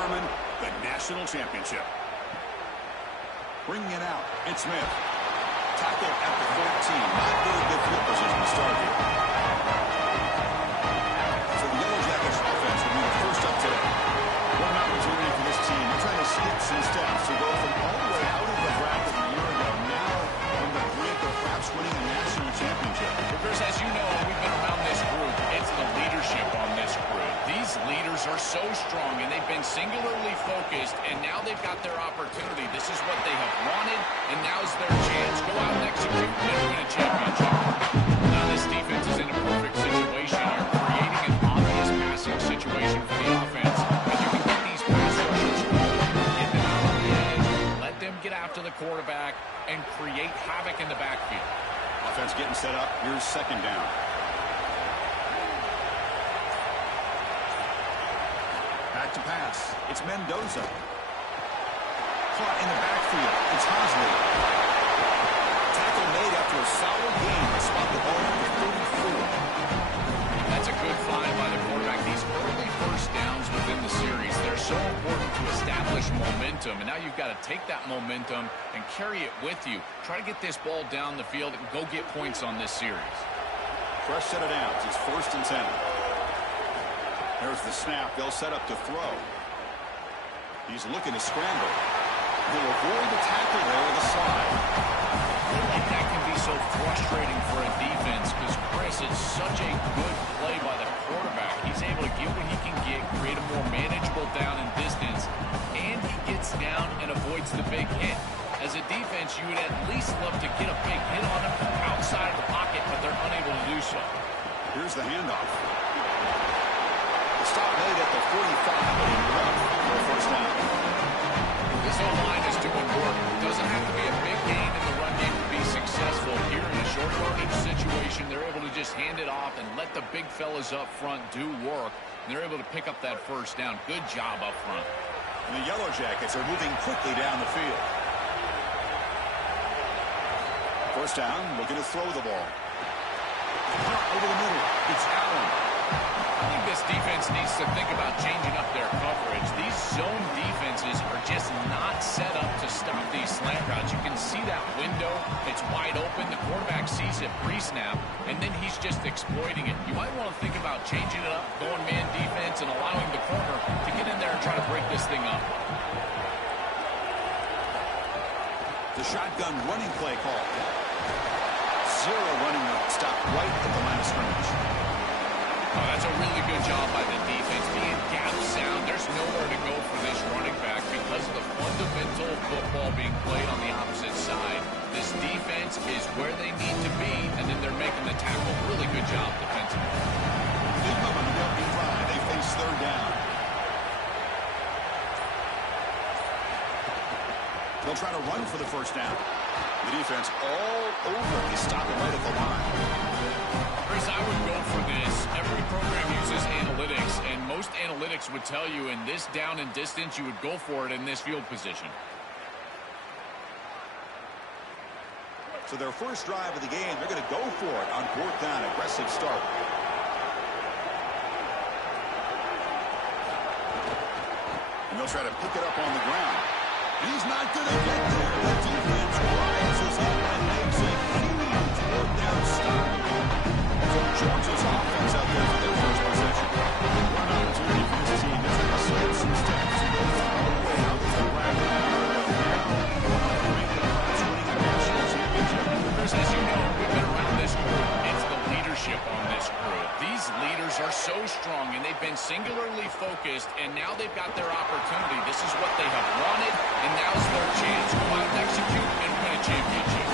determine the national championship. Bringing it out, it's Smith. Tackle at the 14. Not very good field position to start here. So the Yellow Jackets offense will be the first up today. What an opportunity for this team. They're trying to skip some steps to go from all the way out of the bracket a year ago, now on the brink of perhaps winning a national championship. Chris, as you know, we've been around this group. It's the leadership on this group. These leaders are so strong, and they've been singularly focused, and now they've got their opportunity. This is what they have wanted, and now's their chance. Go out and execute and win a championship. Now this defense is in a perfect situation. You're creating an obvious passing situation for the offense, and you can get these pass rushers rolling, get them out on the edge, let them get after the quarterback, and create havoc in the backfield. Offense getting set up. Here's second down. Back to pass. It's Mendoza. Caught in the backfield. It's Hosley. Tackle made after a solid gain. They spot the ball at the 34. That's a good find by the quarterback. These early first downs within the series, they're so important to establish momentum. And now you've got to take that momentum and carry it with you. Try to get this ball down the field and go get points on this series. Fresh set of downs. It's 1st and 10. There's the snap. They'll set up to throw. He's looking to scramble. He'll avoid the tackle there with a slide. I feel like that can be so frustrating for a defense because, Chris, it's such a good play by the quarterback. He's able to get what he can get, create a more manageable down and distance, and he gets down and avoids the big hit. As a defense, you would at least love to get a big hit on him outside of the pocket, but they're unable to do so. Here's the handoff. The stop made at the 45, and enough for a first down. This O-line is doing work. It doesn't have to be a big gain in the run game to be successful. Here in a short yardage situation, they're able to just hand it off and let the big fellas up front do work. And they're able to pick up that first down. Good job up front. And the Yellow Jackets are moving quickly down the field. First down, looking to throw the ball. Over the middle, it's Allen. I think this defense needs to think about changing up their coverage. These zone defenses are just not set up to stop these slant routes. You can see that window. It's wide open. The quarterback sees it pre-snap, and then he's just exploiting it. You might want to think about changing it up, going man defense, and allowing the corner to get in there and try to break this thing up. The shotgun running play call. Zero running route. Stopped right at the line of scrimmage. Oh, that's a really good job by the defense. Being gap sound, there's nowhere to go for this running back because of the fundamental football being played on the opposite side. This defense is where they need to be, and then they're making the tackle. Really good job defensively. Big momentum up the drive. They face third down. They'll try to run for the first down. The defense all over. They stop it right at the line. Chris, I would go for this. Every program uses analytics, and most analytics would tell you in this down and distance, you would go for it in this field position. So their first drive of the game, they're going to go for it on 4th down. Aggressive start. And they'll try to pick it up on the ground. He's not going to get there. The defense rises up and makes a huge 4th down stop. So Georgia's offense out there for their first possession. One opportunity for this team to try to skip some steps and go all the way out to the bracket. Now, winning a national championship. Chris, as you know, we've been around this group. It's the leadership on this group. These leaders are so strong, and they've been singularly focused, and now they've got their opportunity. This is what they have wanted, and now's their chance. Go out and execute and win a championship.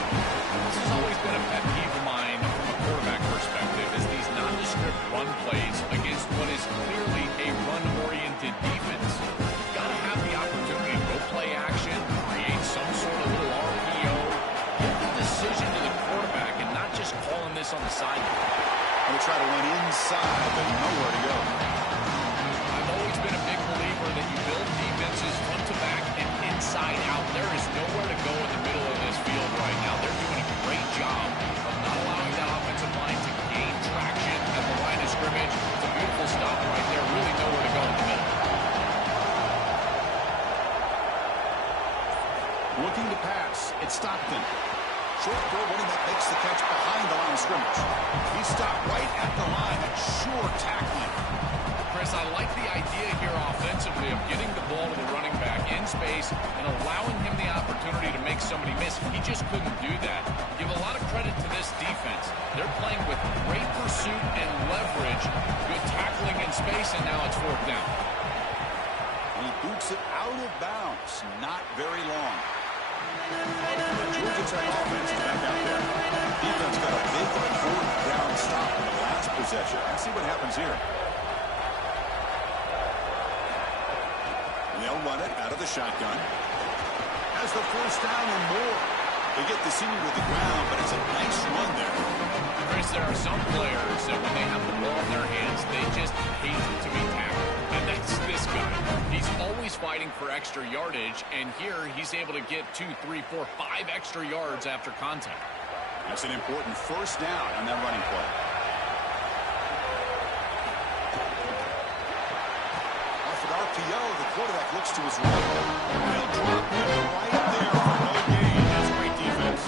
This has always been a pet peeve of mine from a quarterback perspective, is these nondescript run plays against what is clearly a run-oriented defense. You've got to have the opportunity to go play action, create some sort of little RPO, give the decision to the quarterback, and not just calling this on the sideline. They'll try to run inside, but nowhere to go. I've always been a big believer that you build defenses front to back and inside out. There is nowhere to go in the middle of this field right now. They're doing a great job of not allowing that offensive line to gain traction at the line of scrimmage Looking to pass. It's Stockton. Short throw, running back makes the catch behind the line of scrimmage. He stopped right at the line and sure tackling. Chris, I like the idea here offensively of getting the ball to the running back in space and allowing him the opportunity to make somebody miss. He just couldn't do that. Give a lot of credit to this defense. They're playing with great pursuit and leverage, good tackling in space, and now it's fourth down. And he boots it out of bounds. Not very long. The Georgia Tech offense is back out there. Defense got a big fourth down stop in the last possession. Let's see what happens here. They'll run it out of the shotgun. Has the first down and more. They get the senior to the ground, but it's a nice run there. Chris, there are some players that when they have the ball in their hands, they just hate to be tackled. And that's this guy. He's always fighting for extra yardage, and here he's able to get 2, 3, 4, 5 extra yards after contact. That's an important first down on that running play. RPO, the quarterback looks to his right. They'll drop him right there for no gain. That's great defense.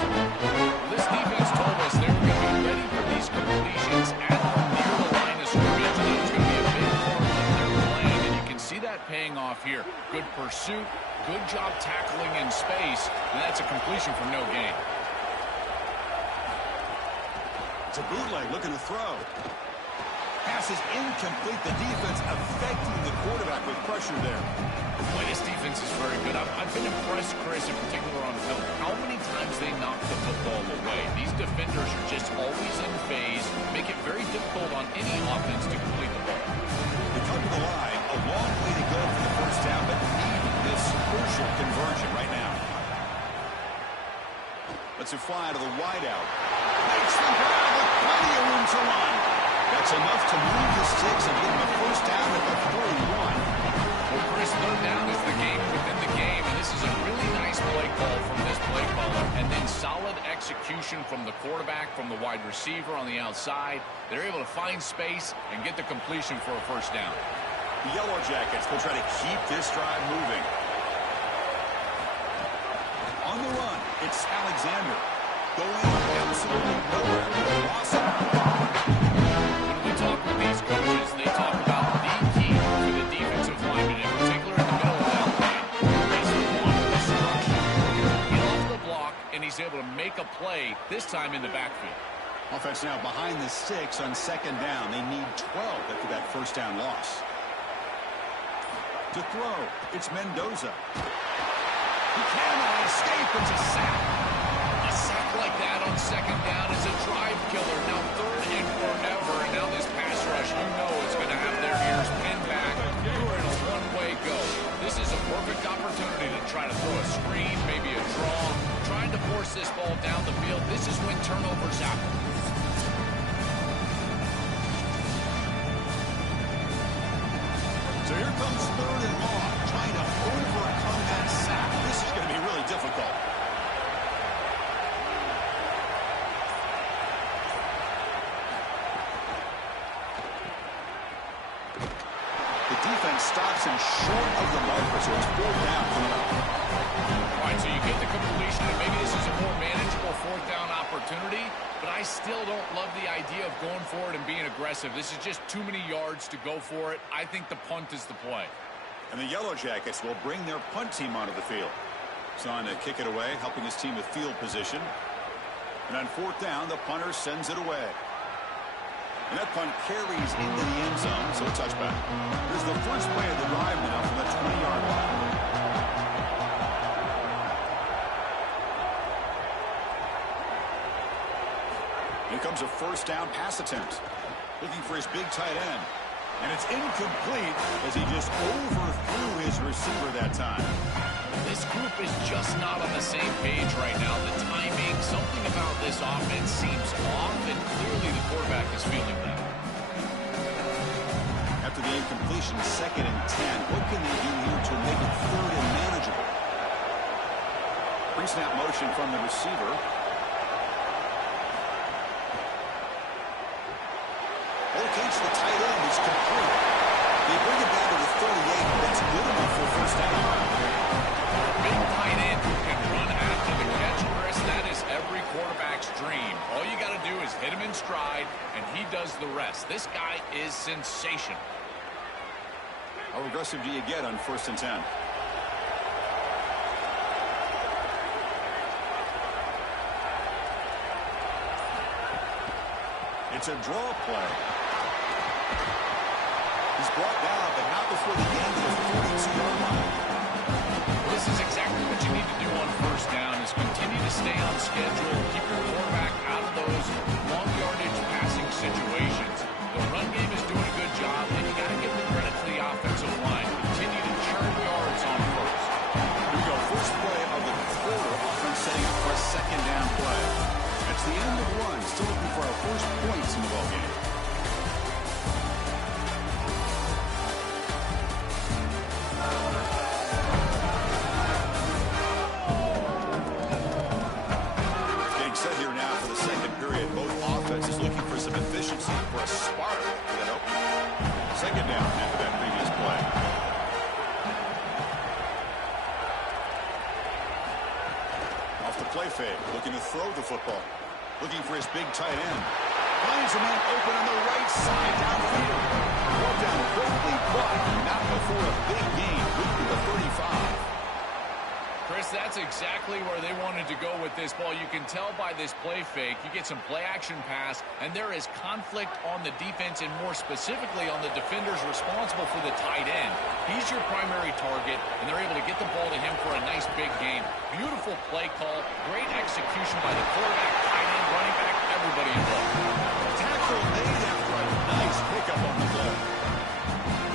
This defense told us they were going to be ready for these completions at or near the line of scrimmage. And that was going to be a big part of their plan. And you can see that paying off here. Good pursuit, good job tackling in space, and that's a completion for no gain. It's a bootleg looking to throw. Pass is incomplete. The defense affecting the quarterback with pressure there. Boy, this defense is very good. I've been impressed, Chris, in particular on film, how many times they knock the football away. These defenders are just always in phase, make it very difficult on any offense to complete the ball. They come to the line, a long way to go for the first down, but need this crucial conversion right now. Lets it fly to the wideout. Makes the grab with plenty of room to run. That's enough to move the sticks and get them a first down at the 41. Well, Chris, third down is the game within the game, and this is a really nice play call from this play caller, and then solid execution from the quarterback, from the wide receiver on the outside. They're able to find space and get the completion for a first down. The Yellow Jackets will try to keep this drive moving. On the run, it's Alexander. Going absolutely nowhere. Awesome. When we talk with these coaches, they talk about the key to the defensive lineman, in particular in the middle of that line. Is one, destruction. Get off the block, and he's able to make a play, this time in the backfield. Offense now behind the sticks on second down. They need 12 after that first down loss. To throw, it's Mendoza. He cannot escape. It's a sack. A sack like that on second down is a drive killer. Now third and forever, and now this pass rush, you know, is going to have their ears pinned back. You're in a one-way go. This is a perfect opportunity to try to throw a screen, maybe a draw, trying to force this ball down the field. This is when turnovers happen. So here comes third and long, trying to overcome that sack. This is going to be really difficult. The defense stops him short of the marker, so it's fourth down coming up. All right, so you get the completion, and maybe this is a more manageable fourth down opportunity, but I still don't love the idea of going for it and being aggressive. This is just too many yards to go for it. I think the punt is the play. And the Yellow Jackets will bring their punt team onto the field. Son to kick it away, helping his team with field position. And on fourth down, the punter sends it away. And that punt carries into the end zone, so a touchback. Here's the first play of the drive now from the 20-yard line. Here comes a first down pass attempt. Looking for his big tight end. And it's incomplete as he just overthrew his receiver that time. This group is just not on the same page right now. The timing, something about this offense seems off, and clearly the quarterback is feeling that. After the incompletion, second and 10. What can they do here to make it third and manageable? Pre-snap motion from the receiver. Locates the tight end. It's complete. They bring it down to the 38. That's good enough for first down. Big tight end who can run pass. This guy is sensational. How aggressive do you get on 1st and 10? It's a draw play. He's brought down, but not before the game to the 42-yard line. This is exactly what you need to do on 1st down, is continue to stay on schedule, keep your quarterback out of those long yardage passing situations. The run game is doing a good job, and you got to give the credit to the offensive line. Continue to churn yards on 1st. Here we go. First play of the quarter. Offense setting up for a 2nd down play. That's the end of the run. Still looking for our first points in the ballgame. Getting set here now for the 2nd period. Both offenses looking for some efficiency, for a spark for that opening. 2nd down after that previous play. Off the play fake, looking to throw the football. Looking for his big tight end. Finds a man open on the right side downfield. Brought down quickly, but not before a big gain. Moving to the 35. Chris, that's exactly where they wanted to go with this ball. You can tell by this play fake. You get some play action pass, and there is conflict on the defense, and more specifically on the defenders responsible for the tight end. He's your primary target, and they're able to get the ball to him for a nice big gain. Beautiful play call, great execution by the quarterback, tight end, running back, everybody involved. Tackle made after a nice pickup on the play.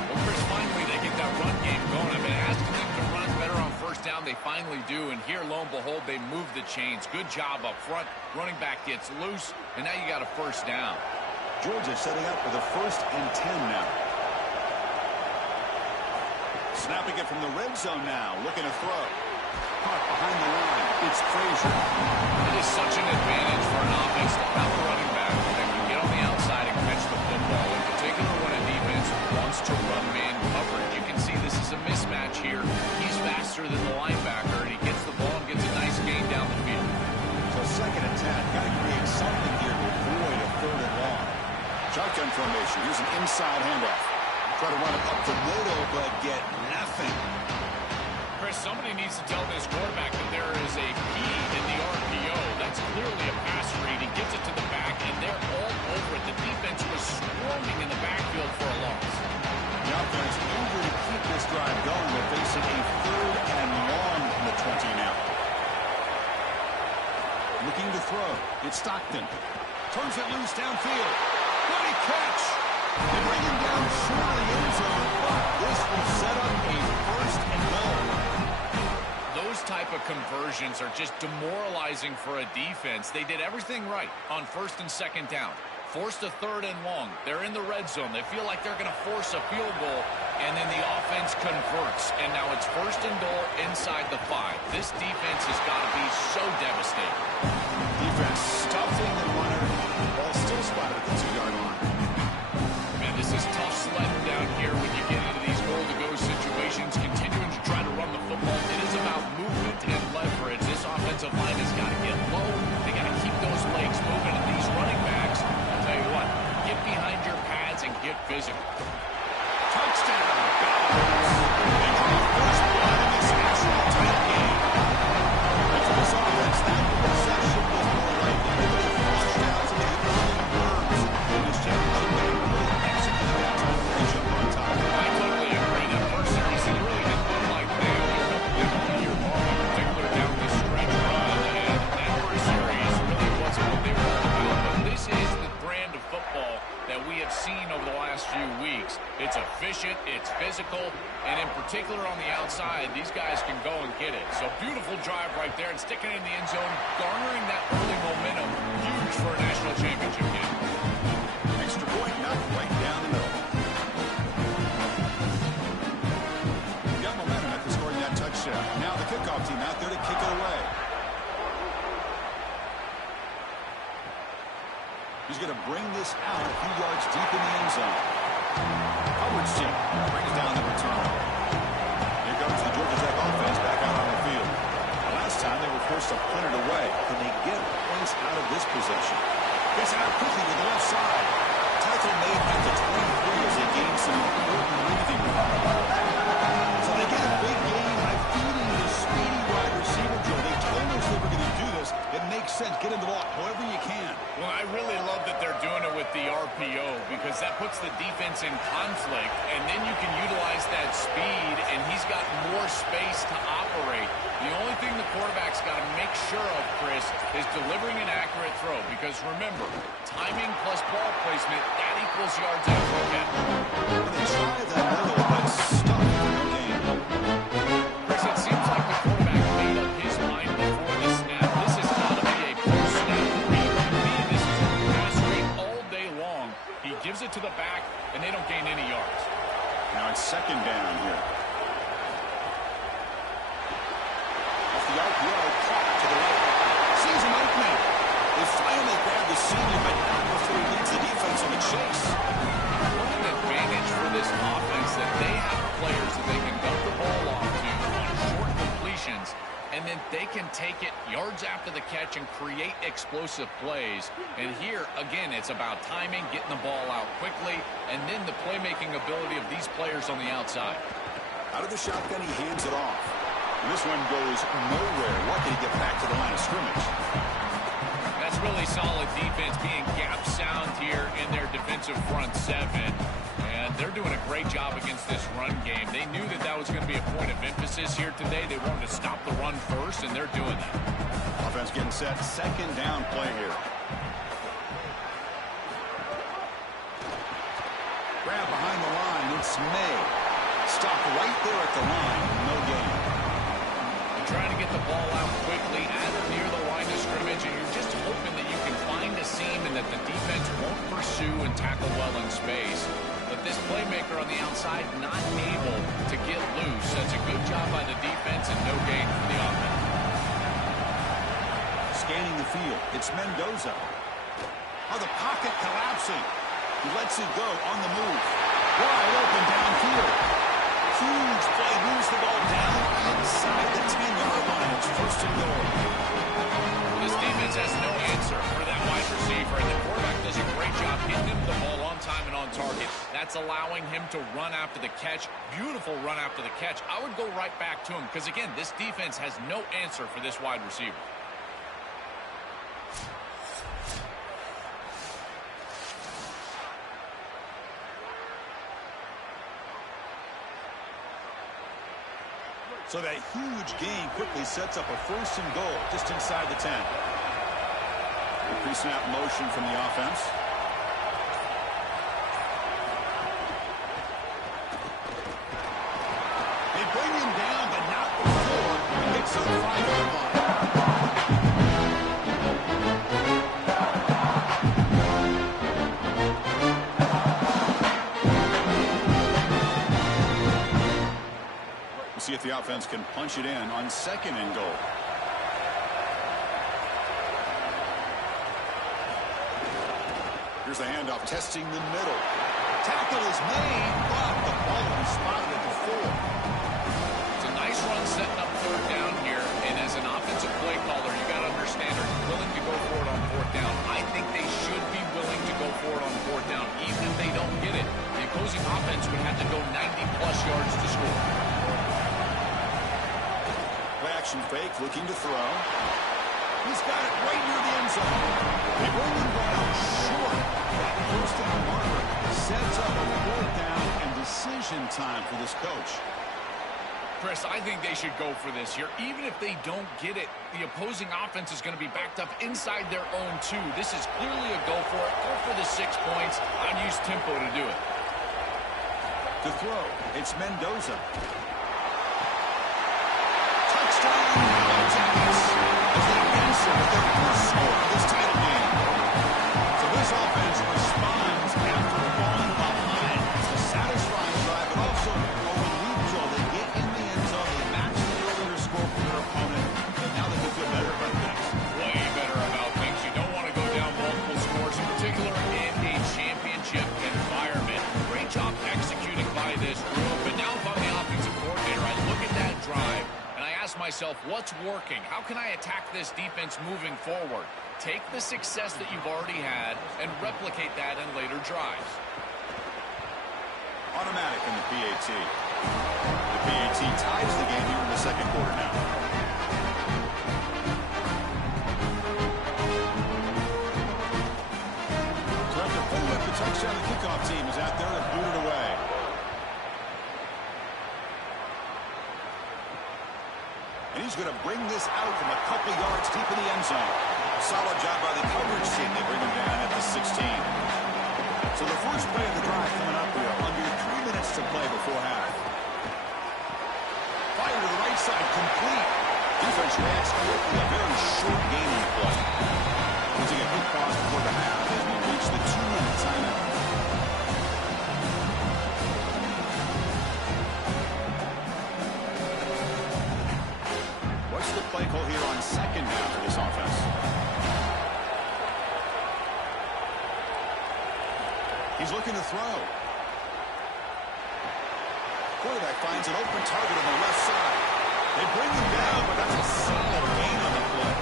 Well, Chris, finally they get that run game going. I've been asking them to run better on 1st down. They finally do, and here, lo and behold, they move the chains. Good job up front. Running back gets loose, and now you got a 1st down. Georgia setting up for the 1st and 10 now. Snapping it from the red zone now. Looking to throw. Caught behind the line. It's Frazier. It is such an advantage for an offense to have a running back that can get on the outside and catch the football. In particular, when a defense wants to run man coverage. You can see this is a mismatch here. He's faster than the linebacker, and he gets the ball and gets a nice gain down the field. So 2nd and 10. Got to create something here to avoid a 3rd and long. Shotgun formation. Here's an inside handoff. Try to run it up the middle, but get nothing. Chris, somebody needs to tell this quarterback that there is a P in the RPO. That's clearly a pass read. He gets it to the back, and they're all over it. The defense was swarming in the backfield for a loss. The offense eager to keep this drive going. They're facing a 3rd and long from the 20 now. Looking to throw. It's Stockton. Turns it loose downfield. What a catch! They bring him down short of the end zone, but this will set up a 1st and goal. Those type of conversions are just demoralizing for a defense. They did everything right on 1st and 2nd down. Forced a 3rd and long. They're in the red zone. They feel like they're going to force a field goal, and then the offense converts. And now it's 1st and goal inside the 5. This defense has got to be so devastating. Defense stuffing the runner. Ball still spotted at the 2-yard line. Man, this is tough sledding down here when you get into these goal-to-go situations. Continuing to try to run the football. It is about movement and leverage. This offensive line has got to get low. They got to keep those legs moving. And these running backs, I'll tell you what, get behind your pads and get physical. Touchdown. They draw first blood in this national title game. And for this offense, that possession was more likely to be flushed out to the early birds in this championship game. Really executed that time when they jump on top. I totally agree. That first series, it really didn't look like they were all year long, in particular down the stretch run. And that first series really wasn't what they were all about. But this is the brand of football that we have seen over the last few weeks. It's efficient, it's physical, and in particular on the outside, these guys can go and get it. So beautiful drive right there and sticking it in the end zone, garnering that early momentum. Huge for a national championship game. Extra point knocked right down the middle. Got momentum after scoring that touchdown. Now the kickoff team out there to kick it away. He's going to bring this out a few yards deep in the end zone. Howard's team brings down the return. Here comes the Georgia Tech offense back out on the field. Last time they were forced to punt it away. Can they get points out of this possession? Gets out quickly with the left side. Tackle made puts the defense in conflict, and then you can utilize that speed, and he's got more space to operate. The only thing the quarterback's got to make sure of, Chris, is delivering an accurate throw, because remember, timing plus ball placement, that equals yards after the catch. They try the middle, but stuck for no gain. Chris, it seems like the quarterback made up his mind before the snap. This has got to be a post-snap read. To me, this is a pass read all day long. He gives it to the back, and they don't gain any yards. Now it's second down here. Off the RPO, clock to the right. Sees an opening. They finally grab the senior, but not before he leads the defense on the chase. What an advantage for this offense that they have players that they can dump the ball off to on short completions, and then they can take it yards after the catch and create explosive plays. And here, again, it's about timing, getting the ball out quickly, and then the playmaking ability of these players on the outside. Out of the shotgun, he hands it off. And this one goes nowhere. Lucky to get back to the line of scrimmage. That's really solid defense, being gap sound here in their defensive front seven. And they're doing a great job against this run game. They knew that that was going to be a point of emphasis here today. They wanted to stop the run first, and they're doing that. Offense getting set. Second down play here. Grab behind the line. It's May. Stop right there at the line. No gain. You're trying to get the ball out quickly at or near the line of scrimmage, and you're just hoping that you can find a seam and that the defense won't pursue and tackle well in space. But this playmaker on the outside not able to get loose. That's a good job by the defense and no gain for the offense. Scanning the field. It's Mendoza. Oh, the pocket collapsing. He lets it go on the move. Wide open downfield. Huge play. Moves the ball down inside the 10-yard line. It's first and goal. This defense has no answer for that wide receiver, and the quarterback does a great job getting him the ball on time and on target. That's allowing him to run after the catch. Beautiful run after the catch. I would go right back to him because, again, this defense has no answer for this wide receiver. So that huge gain quickly sets up a first and goal just inside the 10. Pre-snap motion from the offense. They bring him down, but not before he gets on the 5-yard line. We'll see if the offense can punch it in on second and goal. Here's the handoff, testing the middle. Tackle is made, but the ball will be spotted at the 4. It's a nice run setting up third down here, and as an offensive play caller, you got to understand, are you willing to go for it on fourth down? I think they should be willing to go for it on fourth down, even if they don't get it. The opposing offense would have to go 90-plus yards to score. Play action fake, looking to throw. He's got it right near the end zone. They bring him down short. That first down marker sets up a fourth down and decision time for this coach. Chris, I think they should go for this here. Even if they don't get it, the opposing offense is going to be backed up inside their own 2. This is clearly a go for it. Go for the 6 points. I'd use tempo to do it. To throw, it's Mendoza. Touchdown, Yellow Jackets. As they answer with their first score of this title game. So this offense responds after falling behind. It's a satisfying drive, but also a relief draw. They get in the end zone. They match the earlier score for their opponent, and now they can feel better about things. Way better about things. You don't want to go down multiple scores, in particular in a championship environment. Great job executing by this group. But now if I'm the offensive coordinator, I look at that drive, and I ask myself, what's working? How can I attack this defense moving forward? Take the success that you've already had and replicate that in later drives. Automatic in the PAT. The PAT ties the game here in the second quarter now. So after putting up the touchdown Georgetown, the kickoff team, is out there to boot it away. And he's going to bring this out from a couple yards deep in the end zone. Solid job by the coverage team. They bring him down at the 16. So the first play of the drive coming up here. Under 3 minutes to play before half. Fire to the right side, complete. Defense reacts quickly. A very short game in play. We'll take a quick pause before the half as we reach the 2-minute timeout. What's the play call here on second down for this offense? He's looking to throw. Quarterback finds an open target on the left side. They bring him down, but that's a solid gain on the play.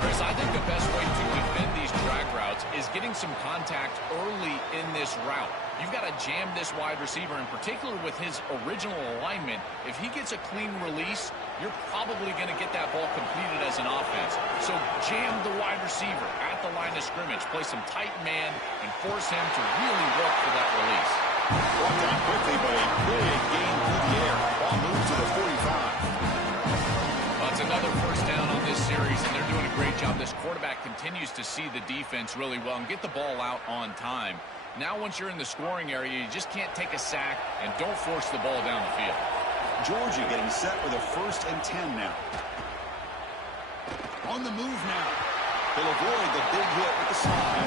Chris, I think the best way to defend these drag routes is getting some contact early in this route. You've got to jam this wide receiver, in particular with his original alignment. If he gets a clean release, you're probably going to get that ball completed as an offense. So jam the wide receiver at the line of scrimmage, play some tight man, and force him to really work for that release. Brought down quickly, but a big gain through the air. Ball moves to the 45. That's another first down on this series, and they're doing a great job. This quarterback continues to see the defense really well and get the ball out on time. Now once you're in the scoring area, you just can't take a sack and don't force the ball down the field. Georgia getting set with a 1st and 10 now. On the move now. They'll avoid the big hit with the slide.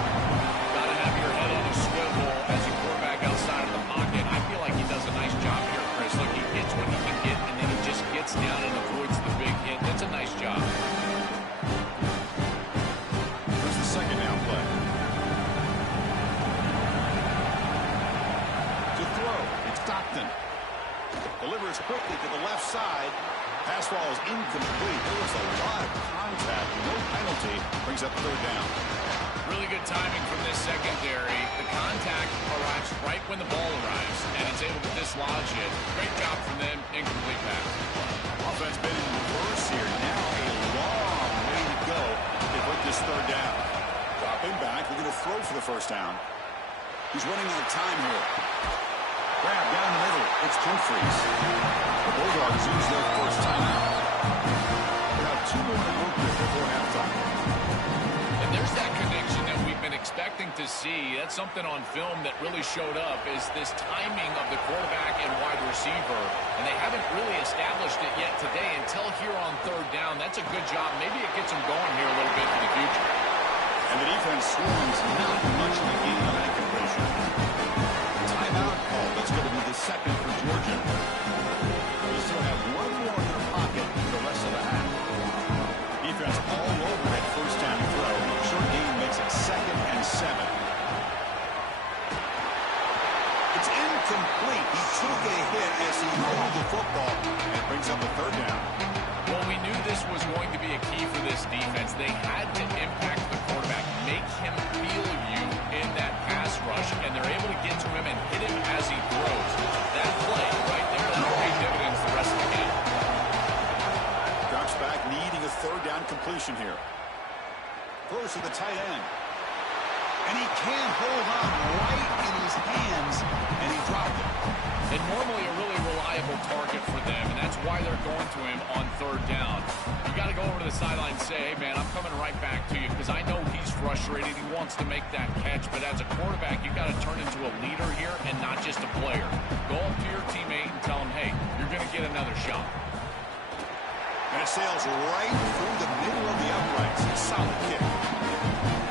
Got to have your head on a swivel as you quarterback outside of the pocket. I feel like he does a nice job here, Chris. Look, he gets what he can get, and then he just gets down and avoids the big hit. That's a nice job. Here's the second down play. To throw, it's Stockton. Delivers quickly to the left side. Pass ball is incomplete. There was a lot of contact. No penalty. Brings up 3rd down. Really good timing from this secondary. The contact arrives right when the ball arrives, and it's able to dislodge it. Great job from them. Incomplete pass. Offense been in reverse here. Now a long way to go to put this 3rd down. Dropping back. They're going to throw for the 1st down. He's running out of time here. Grab down the middle. It's Humphries. The Bulldogs use their first timeout. They have 2 more to work with before halftime. And there's that connection that we've been expecting to see. That's something on film that really showed up, is this timing of the quarterback and wide receiver. And they haven't really established it yet today until here on 3rd down. That's a good job. Maybe it gets them going here a little bit in the future. And the defense swarms not much of a gain on that completion. Timeout call. That's going to be the second for Georgia. They still have 1 more in their pocket for the rest of the half. Defense all over that 1st down throw. Short gain makes it 2nd and 7. It's incomplete. He took a hit as he moved the football and brings up a 3rd down. Well, we knew this was going to be a key for this defense. They had to impact the quarterback, make him feel you in that pass rush, and they're able to get to him and hit him as he throws. That play right there, that'll pay dividends the rest of the game. Drops back, needing a 3rd down completion here. Throws to the tight end. And he can't hold on right in his hands, and he dropped it. And normally a really reliable target for them, and that's why they're going to him on 3rd down. You got to go over to the sideline and say, hey, man, I'm coming right back to you because I know he's frustrated. He wants to make that catch, but as a quarterback, you got to turn into a leader here and not just a player. Go up to your teammate and tell him, hey, you're going to get another shot. And it sails right through the middle of the uprights. A solid kick.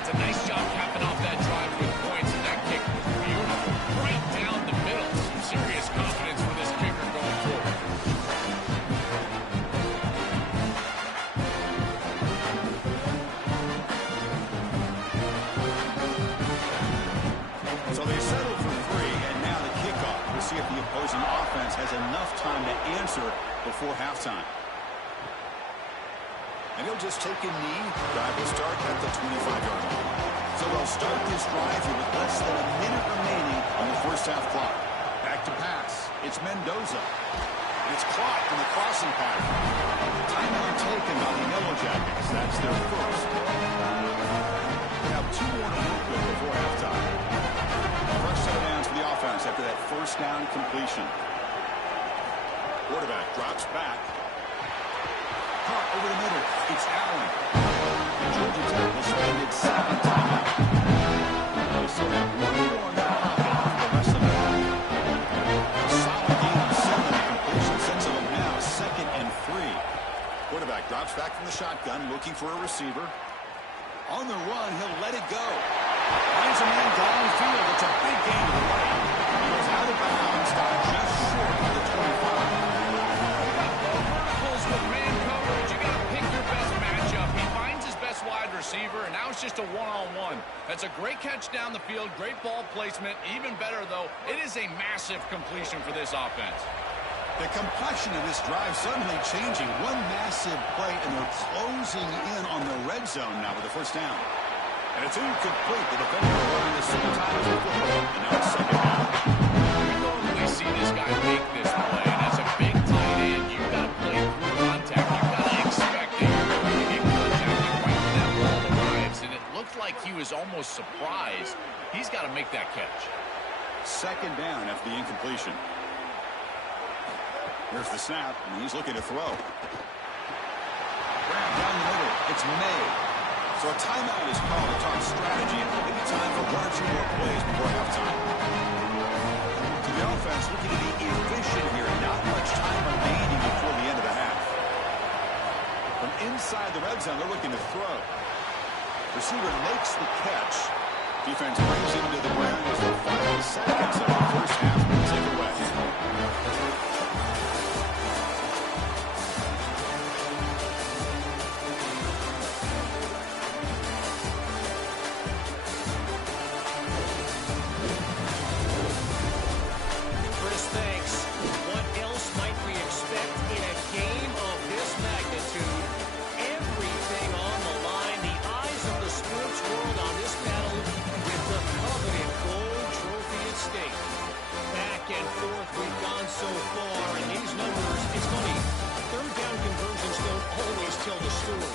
It's a nice job capping off that drive with points, and that kick was beautiful. Right down the middle. Some serious confidence for this kicker going forward. So they settle for 3, and now the kickoff. We'll see if the opposing offense has enough time to answer before halftime. And he'll just take a knee. Drive will start at the 25-yard line. So they'll start this drive here with less than a minute remaining on the 1st half clock. Back to pass. It's Mendoza. And it's caught in the crossing pattern. Timeout taken by the Yellow Jackets. That's their first. They have 2 more to work with before halftime. fresh set of downs for the offense after that first down completion. Quarterback drops back. Caught over the middle. It's Allen. And Georgia Tech will spend its second timeout. They still have one more now for the rest of the half. A solid gain of 7. Completion sets them now 2nd and 3. Quarterback drops back from the shotgun, looking for a receiver. On the run, he'll let it go. Finds a man downfield. It's a big gain to the right. He was out of bounds, stopped just short of the 25. With man coverage, you got to pick your best matchup. He finds his best wide receiver, and now it's just a one-on-one. That's a great catch down the field, great ball placement. Even better, though, it is a massive completion for this offense. The complexion of this drive suddenly changing. One massive play, and they're closing in on the red zone now with the first down. And it's incomplete. The defender running the same time as the football, and now it's second down. We normally see this guy make this play, and as a big tight end, you've got to play through contact. You've got to expect that you're going to get contacted right when that ball arrives, and it looked like he was almost surprised. He's got to make that catch. Second down after the incompletion. Here's the snap, and he's looking to throw. Grab down the middle. It's May. So a timeout is called to talk strategy, and maybe time for 1 or 2 more plays before halftime. To the offense, looking to be efficient here. Not much time remaining before the end of the half. From inside the red zone, they're looking to throw. Receiver makes the catch. Defense brings him to the ground as the final seconds of the first half take away. So far, and these numbers, it's funny, third down conversions don't always tell the story.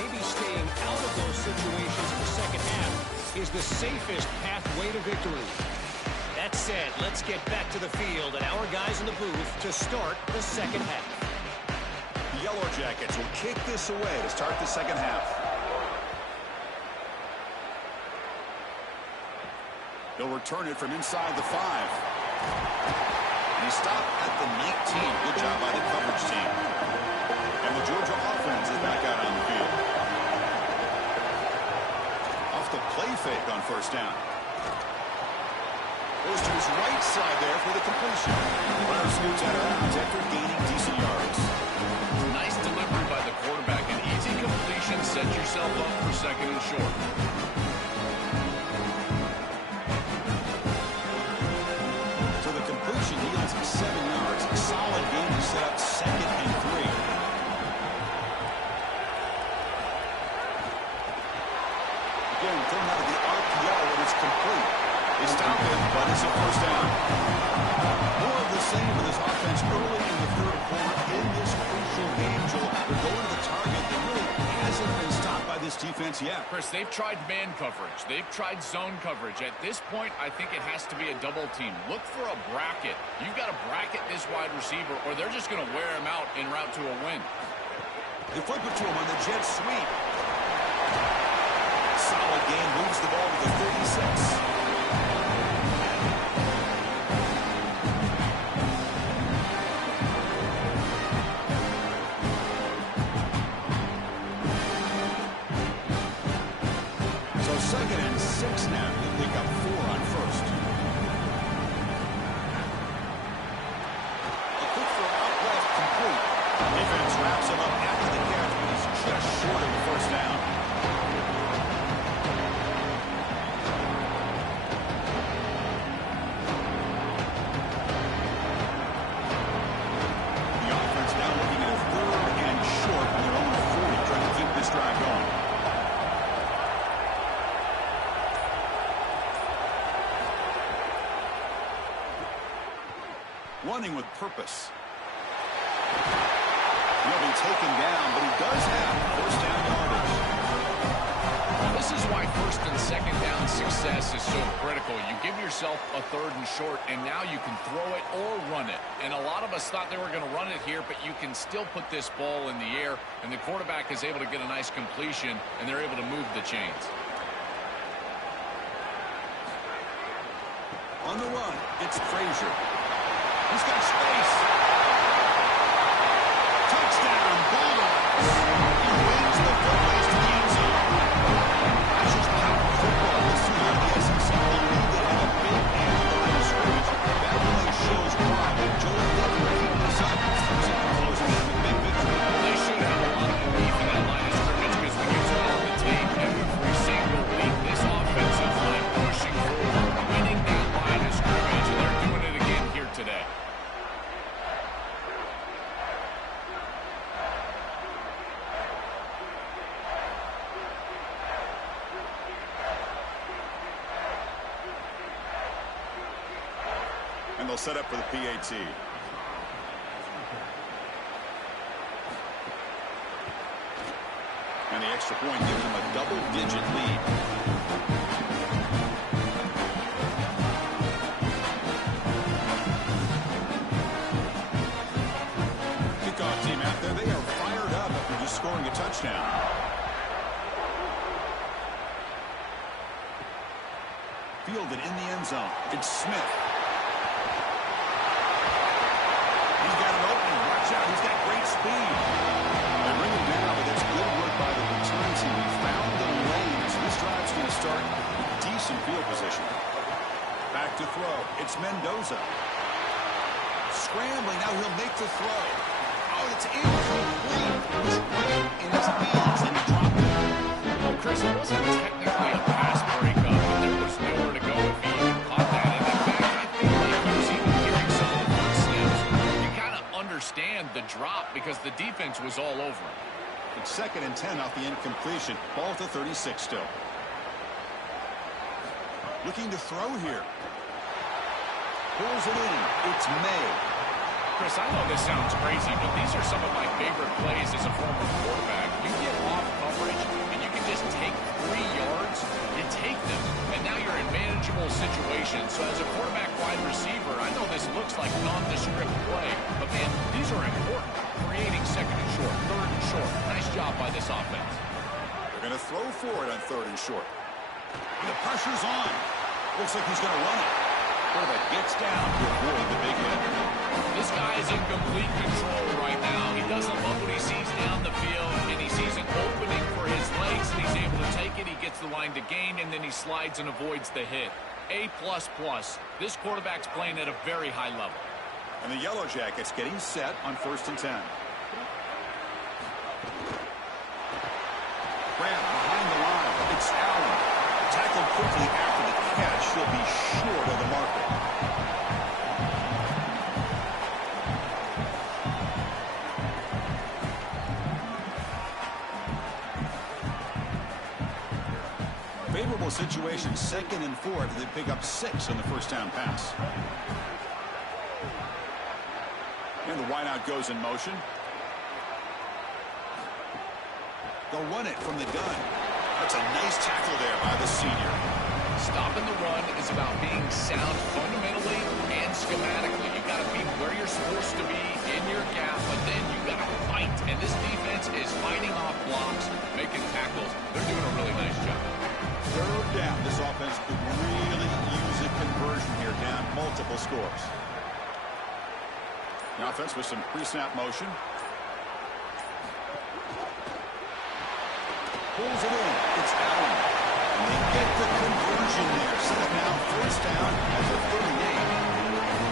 Maybe staying out of those situations in the second half is the safest pathway to victory. That said, let's get back to the field and our guys in the booth to start the second half. The Yellow Jackets will kick this away to start the second half. They'll return it from inside the 5. He stopped at the 19. Good job by the coverage team. And the Georgia offense is back out on the field. Off the play fake on first down. Goes to his right side there for the completion. Runner scoots out of bounds after gaining decent yards. Nice delivery by the quarterback. An easy completion. Set yourself up for second and short. Yields 7 yards. A solid game to set up 2nd and 3. Again, thrown out of the RPO, and it's complete. They stop him, but it's a first down. More of the same with his offense early in the third quarter in this crucial game. Joel, they're going to the target that really hasn't been stopped by this defense yet. Chris, they've tried man coverage. They've tried zone coverage. At this point, I think it has to be a double team. Look for a bracket. You've got to bracket this wide receiver, or they're just going to wear him out en route to a win. They flip it to him on the jet sweep. Solid game, moves the ball to the 36. So 2nd and 6 now. He'll pick up 4 on first. A quick throw out left, complete. Defense wraps him up after the catch, but he's just short of the first down. The offense now looking at a 3rd and short on their own 40, trying to keep this drive going. Running with purpose. He'll be taken down, but he does have first down yardage. This is why 1st and 2nd down success is so critical. You give yourself a 3rd and short, and now you can throw it or run it. And a lot of us thought they were going to run it here, but you can still put this ball in the air, and the quarterback is able to get a nice completion, and they're able to move the chains. On the run, it's Frazier. He's got space. Touchdown, Bulldogs. He wins the football to the end zone. That's just power football. This is the SEC. They knew they had a big end on the line of scrimmage. That really shows why. Joel Butler keeping this up. He's closing out a big victory. They should have a lot of belief in that line of scrimmage because when you turn on the tape every single week, this offensive line pushing forward, winning that line of scrimmage, and they're doing it again here today. And they'll set up for the PAT. And the extra point gives them a double-digit lead. Kickoff team out there. They are fired up after just scoring a touchdown. Fielded in the end zone. It's Smith. He's got an opening. Watch out. He's got great speed. They bring him down, but that's good work by the return team. He found the lane. So this drive's going to start with decent field position. Back to throw. It's Mendoza. Scrambling. Now he'll make the throw. Oh, it's incomplete. It was right in his hands, and he dropped it. Well, Chris, it wasn't technically a pass breakup, but there was nowhere to go if he even caught that. And in fact, I feel like he was even hearing some of the footsteps. You kind of understand the drop because the defense was all over him. It's 2nd and 10 off the incompletion. Ball to 36 still. Looking to throw here. Pulls it in. It's May. Chris, I know this sounds crazy, but these are some of my favorite plays as a former quarterback. You get off coverage, and you can just take 3 yards. You take them, and now you're in manageable situations. So as a quarterback wide receiver, I know this looks like nondescript play, but, man, these are important. Creating 2nd and short, 3rd and short. Nice job by this offense. They're going to throw for it on 3rd and short. And the pressure's on. Looks like he's going to run it. Quarterback gets down to avoid the big hit. This guy is in complete control right now. He doesn't love what he sees down the field, and he sees an opening for his legs, and he's able to take it. He gets the line to gain, and then he slides and avoids the hit. A++. This quarterback's playing at a very high level. And the Yellow Jackets getting set on 1st and 10. Grab behind the line. It's Allen. Tackled quickly after the catch. He'll be short of the marker. Favorable situation, 2nd and 4 after they pick up 6 on the first down pass. And the wideout goes in motion. They'll run it from the gun. That's a nice tackle there by the senior. Stopping the run is about being sound fundamentally and schematically. You got to be where you're supposed to be in your gap, but then you got to fight. And this defense is fighting off blocks, making tackles. They're doing a really nice job. 3rd down. This offense could really use a conversion here, down multiple scores. The offense with some pre-snap motion. Pulls it in. It's Allen. And they get the conversion there. Set up now 1st down at the 38.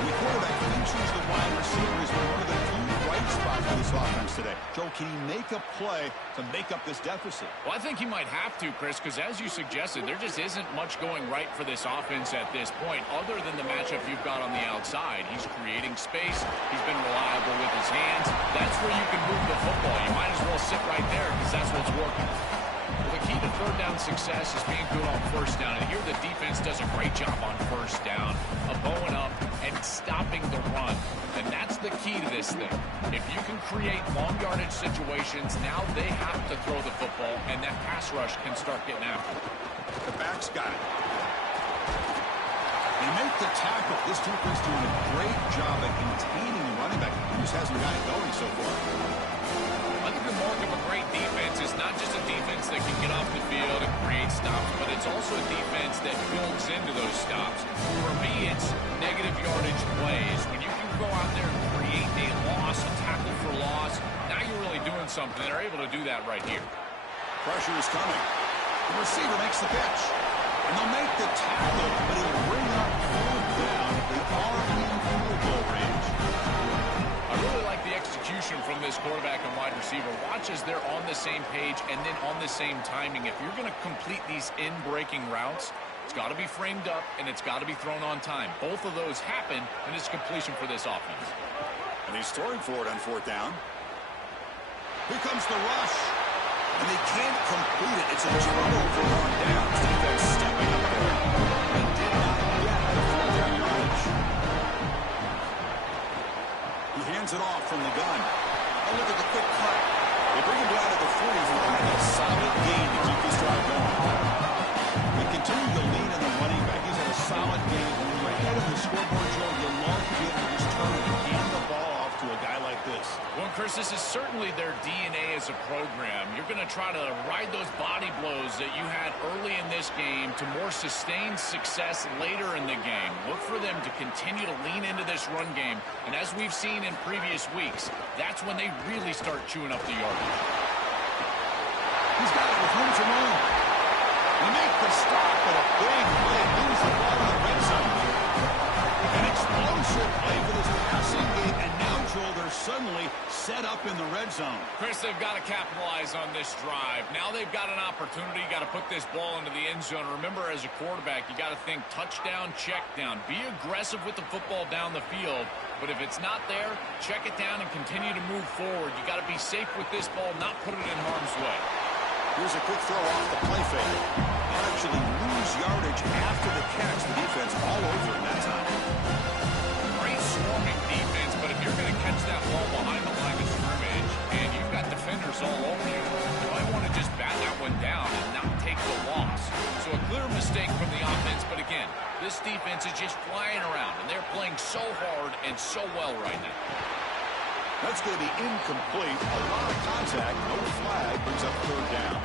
The quarterback features the wide receiver as one of the few bright spots for this offense today. Joe, can he make a play to make up this deficit? Well, I think he might have to, Chris, because as you suggested, there just isn't much going right for this offense at this point, other than the matchup you've got on the outside. He's creating space. He's been reliable with his hands. That's where you can move the football. You might as well sit right there because that's what's working. Well, the key to 3rd down success is being good on 1st down. And here the defense does a great job on 1st down of bowing up and stopping the run. And that's the key to this thing. If you can create long yardage situations, now they have to throw the football, and that pass rush can start getting after it. The back's got it. They make the tackle. This defense doing a great job at containing the running back. He just hasn't got it going so far. I think the mark of a great defense is not just a defense that can get off the field and create stops, but it's also a defense that builds into those stops. For me, it's negative yardage plays. When you can go out there and create a loss, a tackle for loss, now you're really doing something. They're able to do that right here. Pressure is coming. The receiver makes the catch. And they'll make the tackle, but he'll bring up fourth down. They are in field goal range. I really like the execution from this quarterback and wide receiver. Watch as they're on the same page and then on the same timing. If you're going to complete these in-breaking routes, it's got to be framed up and it's got to be thrown on time. Both of those happen, and it's completion for this offense. And he's throwing for it on fourth down. Here comes the rush. And they can't complete it. It's a turnover on downs. Defense stepping up there. They did not get the full down yardage. He hands it off from the gun. Oh, look at the quick cut. They bring him down to the 45. A solid gain to keep this drive going. They continue to lean on the running back. He's had a solid game. When you're ahead of the scoreboard, Joe, you love to be able to just turn and hand the ball off to a guy like this. Well, Chris, this is certainly their DNA as a program. You're going to try to ride those body blows that you had early in this game to more sustained success later in the game. Look for them to continue to lean into this run game. And as we've seen in previous weeks, that's when they really start chewing up the yardage. He's got it with room to run. They make the stop, but a big play. Lose the ball in the red zone. An explosive play for this passing game, and now, Joel, they're suddenly set up in the red zone. Chris, they've got to capitalize on this drive. Now they've got an opportunity. You got to put this ball into the end zone. Remember, as a quarterback, you got to think touchdown, check down. Be aggressive with the football down the field. But if it's not there, check it down and continue to move forward. You got to be safe with this ball, not put it in harm's way. Here's a quick throw off the play fake. They actually lose yardage after the catch. The defense all over in that time. Great swarming defense, but if you're going to catch that ball behind the line of scrimmage and you've got defenders all over you, you might want to just bat that one down and not take the loss. So a clear mistake from the offense, but again, this defense is just flying around, and they're playing so hard and so well right now. That's going to be incomplete. A lot of contact, no flag, brings up third down.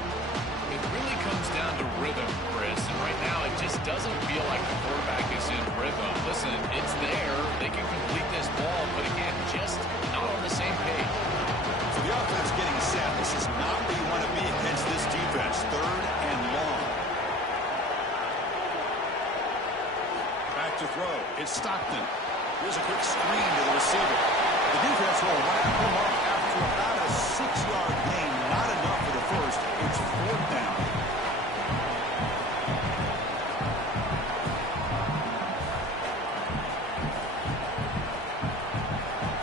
It really comes down to rhythm, Chris, and right now it just doesn't feel like the quarterback is in rhythm. Listen, it's there. They can complete this ball, but again, just not on the same page. So the offense getting set. This is not where you want to be against this defense. Third and long. Back to throw. It's Stockton. Here's a quick screen to the receiver. The defense will wrap him up after about a 6-yard gain. Not enough for the first. It's fourth down.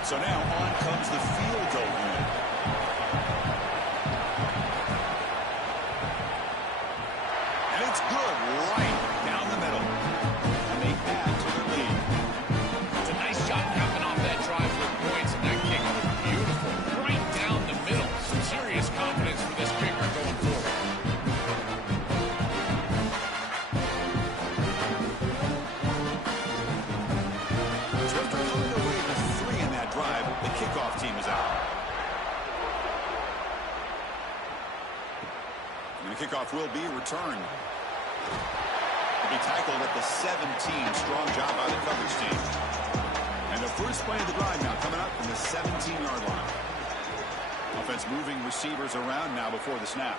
So now on comes the field goal unit. And it's good right down the middle. And they add to the lead. It's a nice job capping off that drive with points, and that kick was beautiful. Right down the middle. Some serious confidence for this kicker going forward. So after coming away with 3 in that drive, the kickoff team is out. And the kickoff will be returned. He'll be tackled at the 17. Strong job by the coverage team. And the first play of the drive now coming up from the 17-yard line. Offense moving receivers around now before the snap.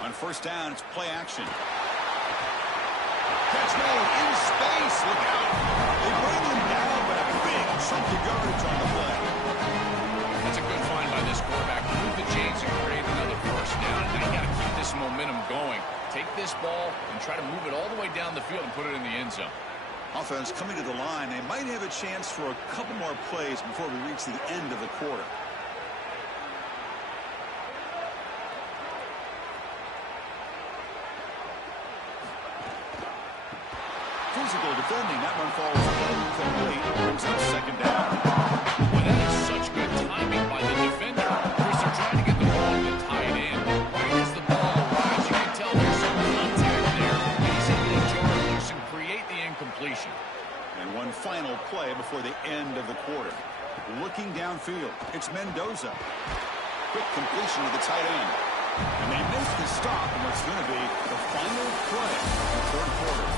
On first down, it's play action. Catch made in space. Look out. They bring him down, but a big chunk of yardage on the play. That's a good find by this quarterback. Move the chains and create another first down. Now you got to keep this momentum going. Take this ball and try to move it all the way down the field and put it in the end zone. Offense coming to the line. They might have a chance for a couple more plays before we reach the end of the quarter. Physical defending. That one falls incomplete. Brings up second down. Well, that is such good timing by the defender. Chris, they're trying to get the ball to tie it in. Right as the ball arrives, you can tell there's some contact there. And he's able before the end of the quarter. Looking downfield, it's Mendoza. Quick completion to the tight end. And they make the stop in what's going to be the final play of the third quarter.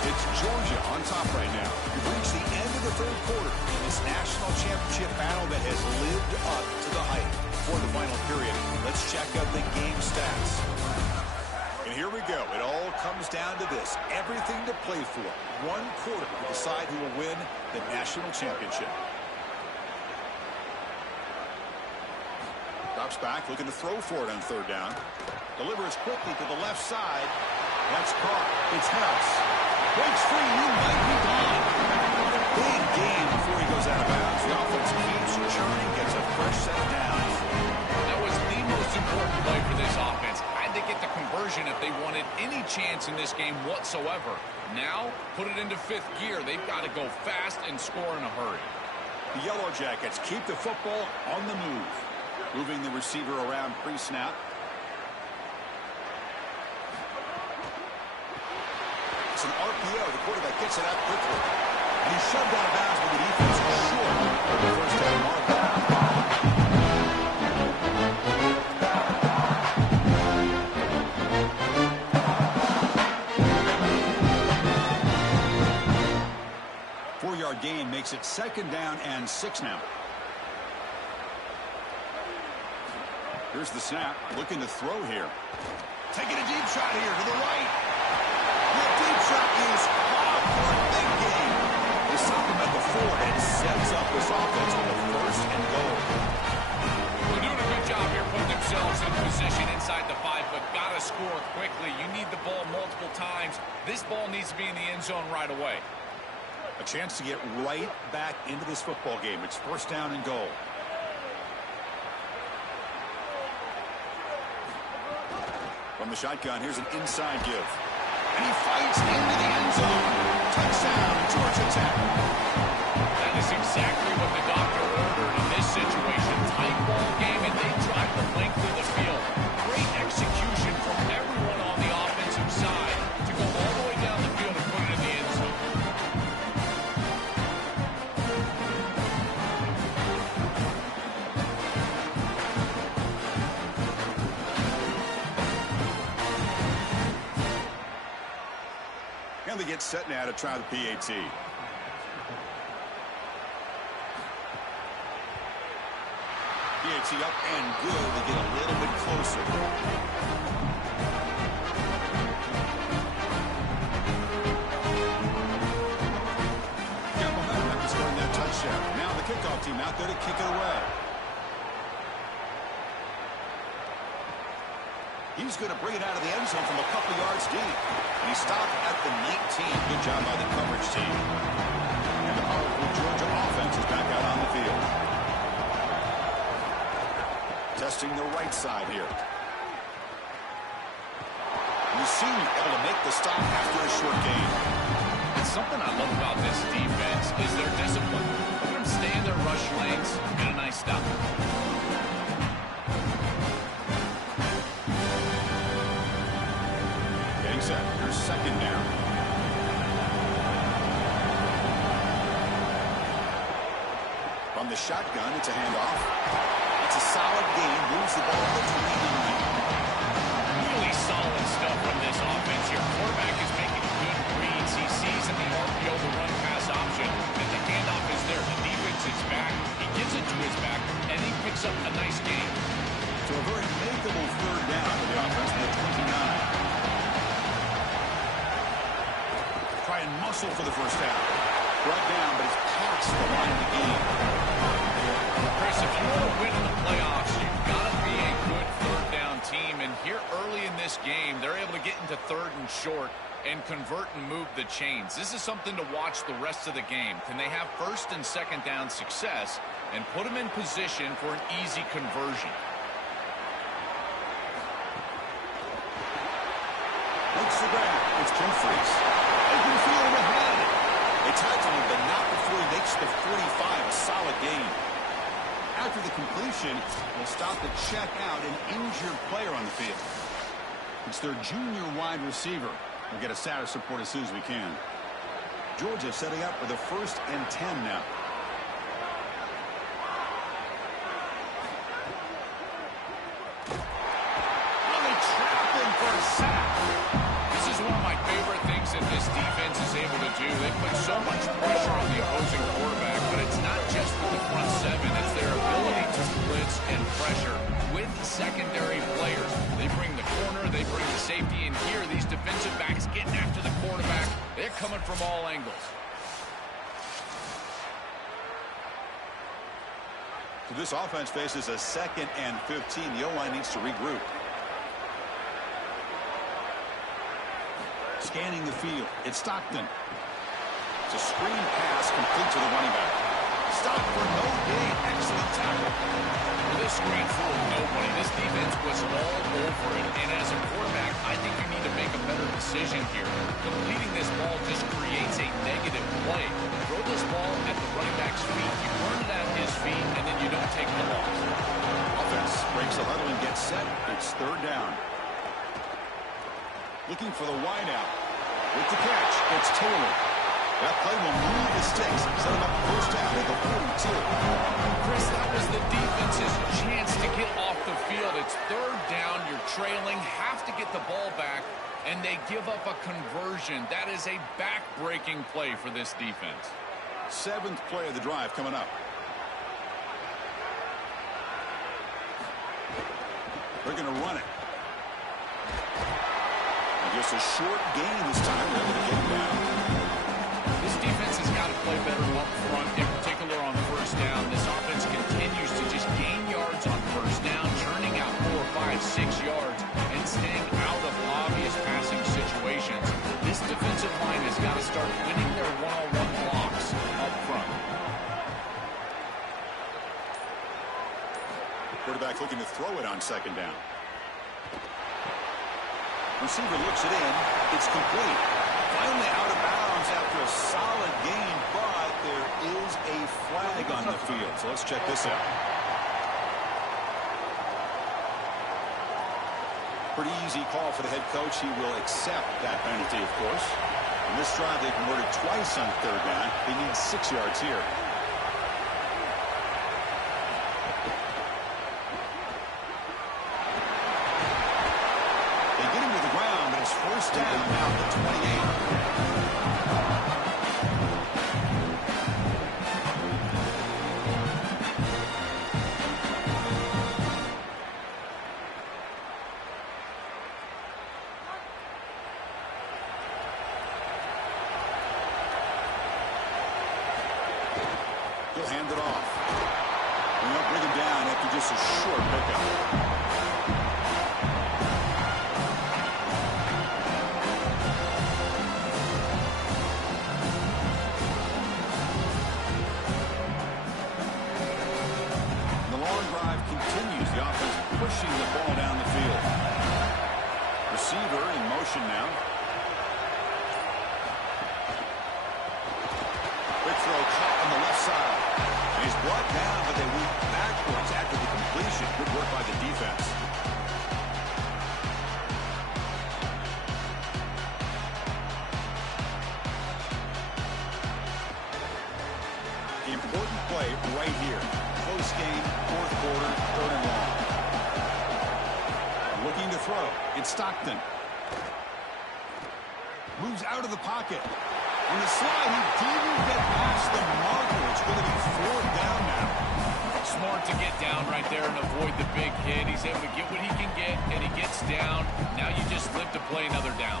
It's Georgia on top right now. We've reached the end of the third quarter in this national championship battle that has lived up to the hype. For the final period, let's check out the game stats. And here we go. It all comes down to this. Everything to play for. One quarter to decide who will win the national championship. Drops back, looking to throw for it on third down. Delivers quickly to the left side. That's caught. It's House. Breaks free. He might be gone. Big game before he goes out of bounds. The offense keeps churning, gets a fresh set of downs. That was the most important play for this offense. Had to get the conversion if they wanted any chance in this game whatsoever. Now, put it into fifth gear. They've got to go fast and score in a hurry. The Yellow Jackets keep the football on the move. Moving the receiver around pre-snap. It's an RPO. The quarterback gets it out quickly. And he's shoved out of bounds with the defense short of the first down marker. Four-yard gain makes it second down and 6 now. Here's the snap, looking to throw here. Taking a deep shot here to the right. The deep shot is caught for a big gain. They stop him at the 4, and it sets up this offense with a first and goal. They're doing a good job here putting themselves in position inside the 5, but got to score quickly. You need the ball multiple times. This ball needs to be in the end zone right away. A chance to get right back into this football game. It's first down and goal. From the shotgun, here's an inside give. And he fights into the end zone. Touchdown, Georgia Tech. That is exactly what the doctor ordered in this situation. Tight ball game, and they drive the length of the field. Great execution from everyone on the offensive side to go all the way down the field and put it in the end zone. And they get set now to try the PAT. PAT up and good. They get a little bit closer. Got momentum after scoring that touchdown. Now the kickoff team out there to kick it away. He's going to bring it out of the end zone from a couple yards deep. And he stopped at the 19. Good job by the coverage team. And the powerful Georgia offense is back out on the field. Testing the right side here. You see able to make the stop after a short gain. And something I love about this defense is their discipline. Let them stay in their rush lanes. Get a nice stop. Set. Here's second down. From the shotgun, it's a handoff. It's a solid gain. Moves the ball to the 29. Really solid stuff from this offense here. Quarterback is making good reads. He sees in the RPO the run-pass option, and the handoff is there. The defense is back. He gives it to his back, and he picks up a nice gain. So a very makeable third down for the offense at the 29. Try and muscle for the first down. Brought down, but it's past the line of the game. Chris, if you want to win in the playoffs, you've got to be a good third down team. And here early in this game, they're able to get into third and short and convert and move the chains. This is something to watch the rest of the game. Can they have first and second down success and put them in position for an easy conversion? Makes the grab. It's Dumfries. Open field ahead. They tackle him, but not before he makes the 45. A solid gain. After the completion, they'll stop to check out an injured player on the field. It's their junior wide receiver. We'll get a status report as soon as we can. Georgia setting up for the 1st and 10 now. Really trapping for a sack. This is one of my favorite things that this defense is able to do. They put so much pressure on the opposing quarterback, but it's not just with the front seven. It's their ability to blitz and pressure with secondary players. They bring the corner, they bring the safety, and here these defensive backs getting after the quarterback. They're coming from all angles. So this offense faces a 2nd and 15. The O-line needs to regroup. Scanning the field. It's Stockton. It's a screen pass complete to the running back. Stopped for no gain. Excellent tackle. Well, this screen fooled nobody. This defense was all over it. And as a quarterback, I think you need to make a better decision here. Completing this ball just creates a negative play. Throw this ball at the running back's feet. You burn it at his feet, and then you don't take the loss. Offense breaks the huddle and gets set. It's 3rd down. Looking for the wideout. With the catch, it's Taylor. That play will move the sticks. Set him up 1st down at the 42. Chris, that was the defense's chance to get off the field. It's 3rd down. You're trailing. Have to get the ball back, and they give up a conversion. That is a back-breaking play for this defense. 7th play of the drive coming up. They're going to run it. Just a short gain this time. They're going to get him down. This defense has got to play better up front, in particular on 1st down. This offense continues to just gain yards on 1st down, churning out 4, 5, 6 yards, and staying out of obvious passing situations. This defensive line has got to start winning their one-on-one blocks up front. Quarterback looking to throw it on 2nd down. Receiver looks it in. It's complete. Finally out of bounds after a solid gain, but there is a flag on the field. So let's check this out. Pretty easy call for the head coach. He will accept that penalty, of course. In this drive, they converted twice on 3rd down. They need 6 yards here. First down now at the 28. He'll hand it off. And they'll bring him down after just a short pickup. Pushing the ball down the field. Receiver in motion now. Quick throw caught on the left side. He's brought down, but they went backwards after the completion. Good work by the defense. Important play right here. Close game, 4th quarter, 3rd and long. Looking to throw. It's Stockton. Moves out of the pocket. On the slide, he didn't get past the marker. It's going to be 4th down now. Smart to get down right there and avoid the big hit. He's able to get what he can get, and he gets down. Now you just live to play another down.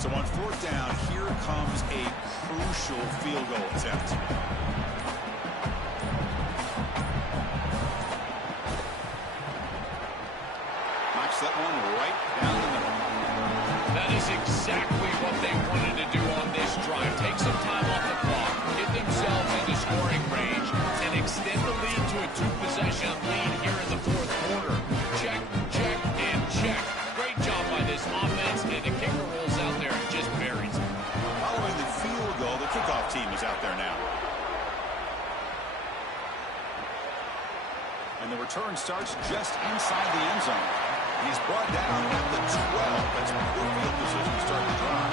So on 4th down, here comes a crucial field goal attempt. That one right down the middle. That is exactly what they wanted to do on this drive. Take some time off the clock, get themselves into scoring range, and extend the lead to a 2-possession lead here in the 4th quarter. Check, check, and check. Great job by this offense, and the kicker rolls out there and just buries it. Following the field goal, the kickoff team is out there now. And the return starts just inside the end zone. He's brought down at the 12. That's poor field position to start the drive.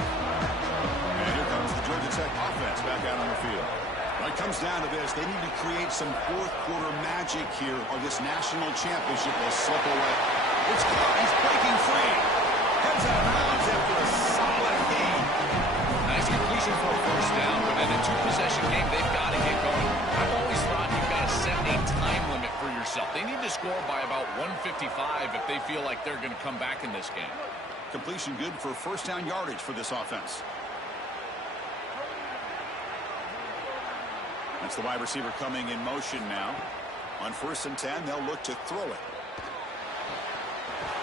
And here comes the Georgia Tech offense back out on the field. When it comes down to this, they need to create some fourth-quarter magic here, or this national championship will slip away. It's caught. He's breaking free. Heads out of bounds after a solid game. Nice completion for a first down, but in a two-possession game, they've got to get going. I've always thought you've got to set a time limit for yourself. They need to score by about 155 if they feel like they're going to come back in this game. Completion good for first down yardage for this offense. That's the wide receiver coming in motion now. On 1st and 10, they'll look to throw it.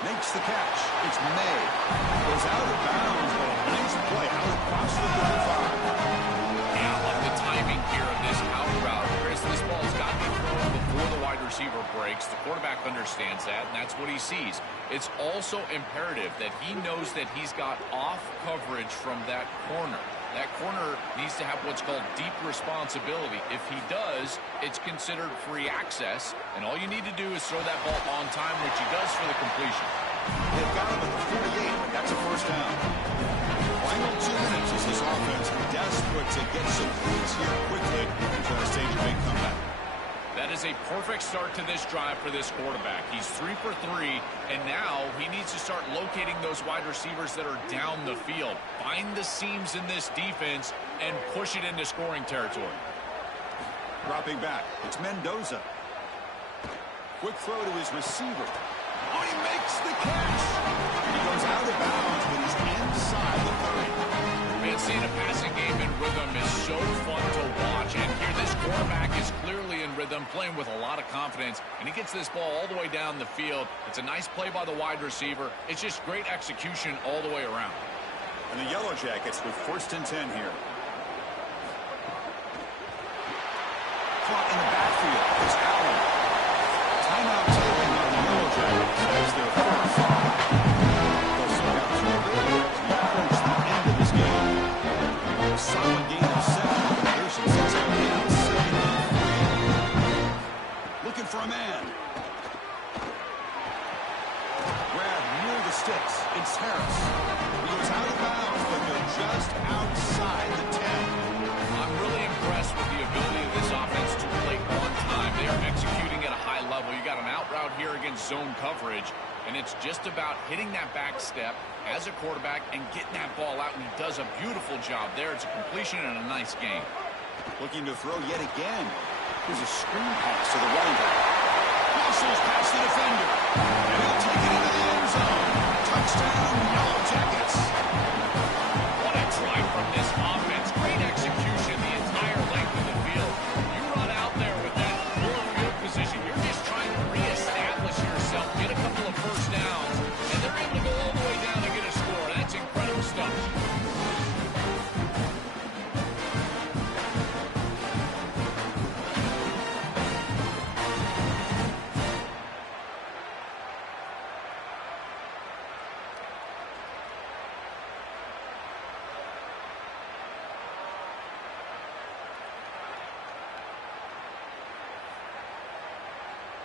Makes the catch. It's May. Goes out of bounds, but a nice play out across the 35. Yeah, I love the timing here of this out route, Chris. This ball's got to be thrown before the wide receiver breaks. The quarterback understands that, and that's what he sees. It's also imperative that he knows that he's got off coverage from that corner. That corner needs to have what's called deep responsibility. If he does, it's considered free access, and all you need to do is throw that ball on time, which he does for the completion. They've got him at the 48, but that's a first down. Final 2 minutes as this offense desperate to get some points here quickly and try to stage a big comeback. That is a perfect start to this drive for this quarterback. He's 3 for 3, and now he needs to start locating those wide receivers that are down the field. Find the seams in this defense and push it into scoring territory. Dropping back, it's Mendoza. Quick throw to his receiver. Oh, he makes the catch. He goes out of bounds, but he's inside the 30. Man, seeing a passing game in rhythm is so fun to watch, and here this quarterback is clearly in rhythm, playing with a lot of confidence, and he gets this ball all the way down the field. It's a nice play by the wide receiver. It's just great execution all the way around. And the Yellow Jackets with 1st and 10 here. Caught in the backfield. It's Allen. Timeout taken by the Yellow Jackets. That's their first. They'll still have 2 abilities to approach the end of this game. A solid gain of 7 completion since they're down 7-3. Looking for a man. Grab near the sticks. It's Harris. He was out of bounds, but they're just outside the 10. I'm really impressed with the ability of this offense to play on time. They are executing at a high level. You got an out route here against zone coverage, and it's just about hitting that back step as a quarterback and getting that ball out, and he does a beautiful job there. It's a completion and a nice game. Looking to throw yet again. Here's a screen pass to the running back. Muscles past the defender. And he'll take it into the end zone. Touchdown, Yellow Jackets. What a drive from this offense. Great execution the entire length of the field. You run out there with that poor field position. You're just trying to reestablish yourself, get a couple of first downs, and they're able to go all the way down and get a score. That's incredible stuff.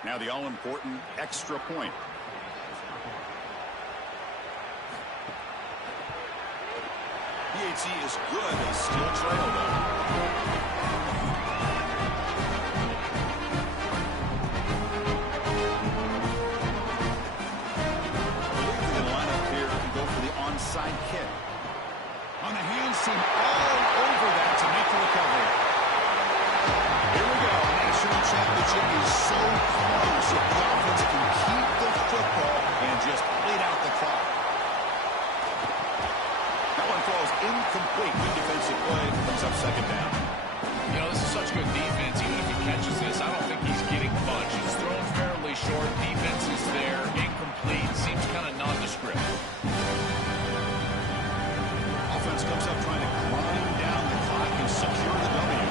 Now the all-important extra point. PAT is good. They still trail, though. They're going to line up here and go for the onside kick. On the hands team all over that to make the recovery. Here we go. National championship is so close if the offense can keep the football and just bleed out the clock. That one falls incomplete. Good defensive play. Comes up 2nd down. You know, this is such good defense. Even if he catches this, I don't think he's getting much. It's thrown fairly short. Defense is there. Incomplete. Seems kind of nondescript. Offense comes up trying to grind down the clock and secure the W.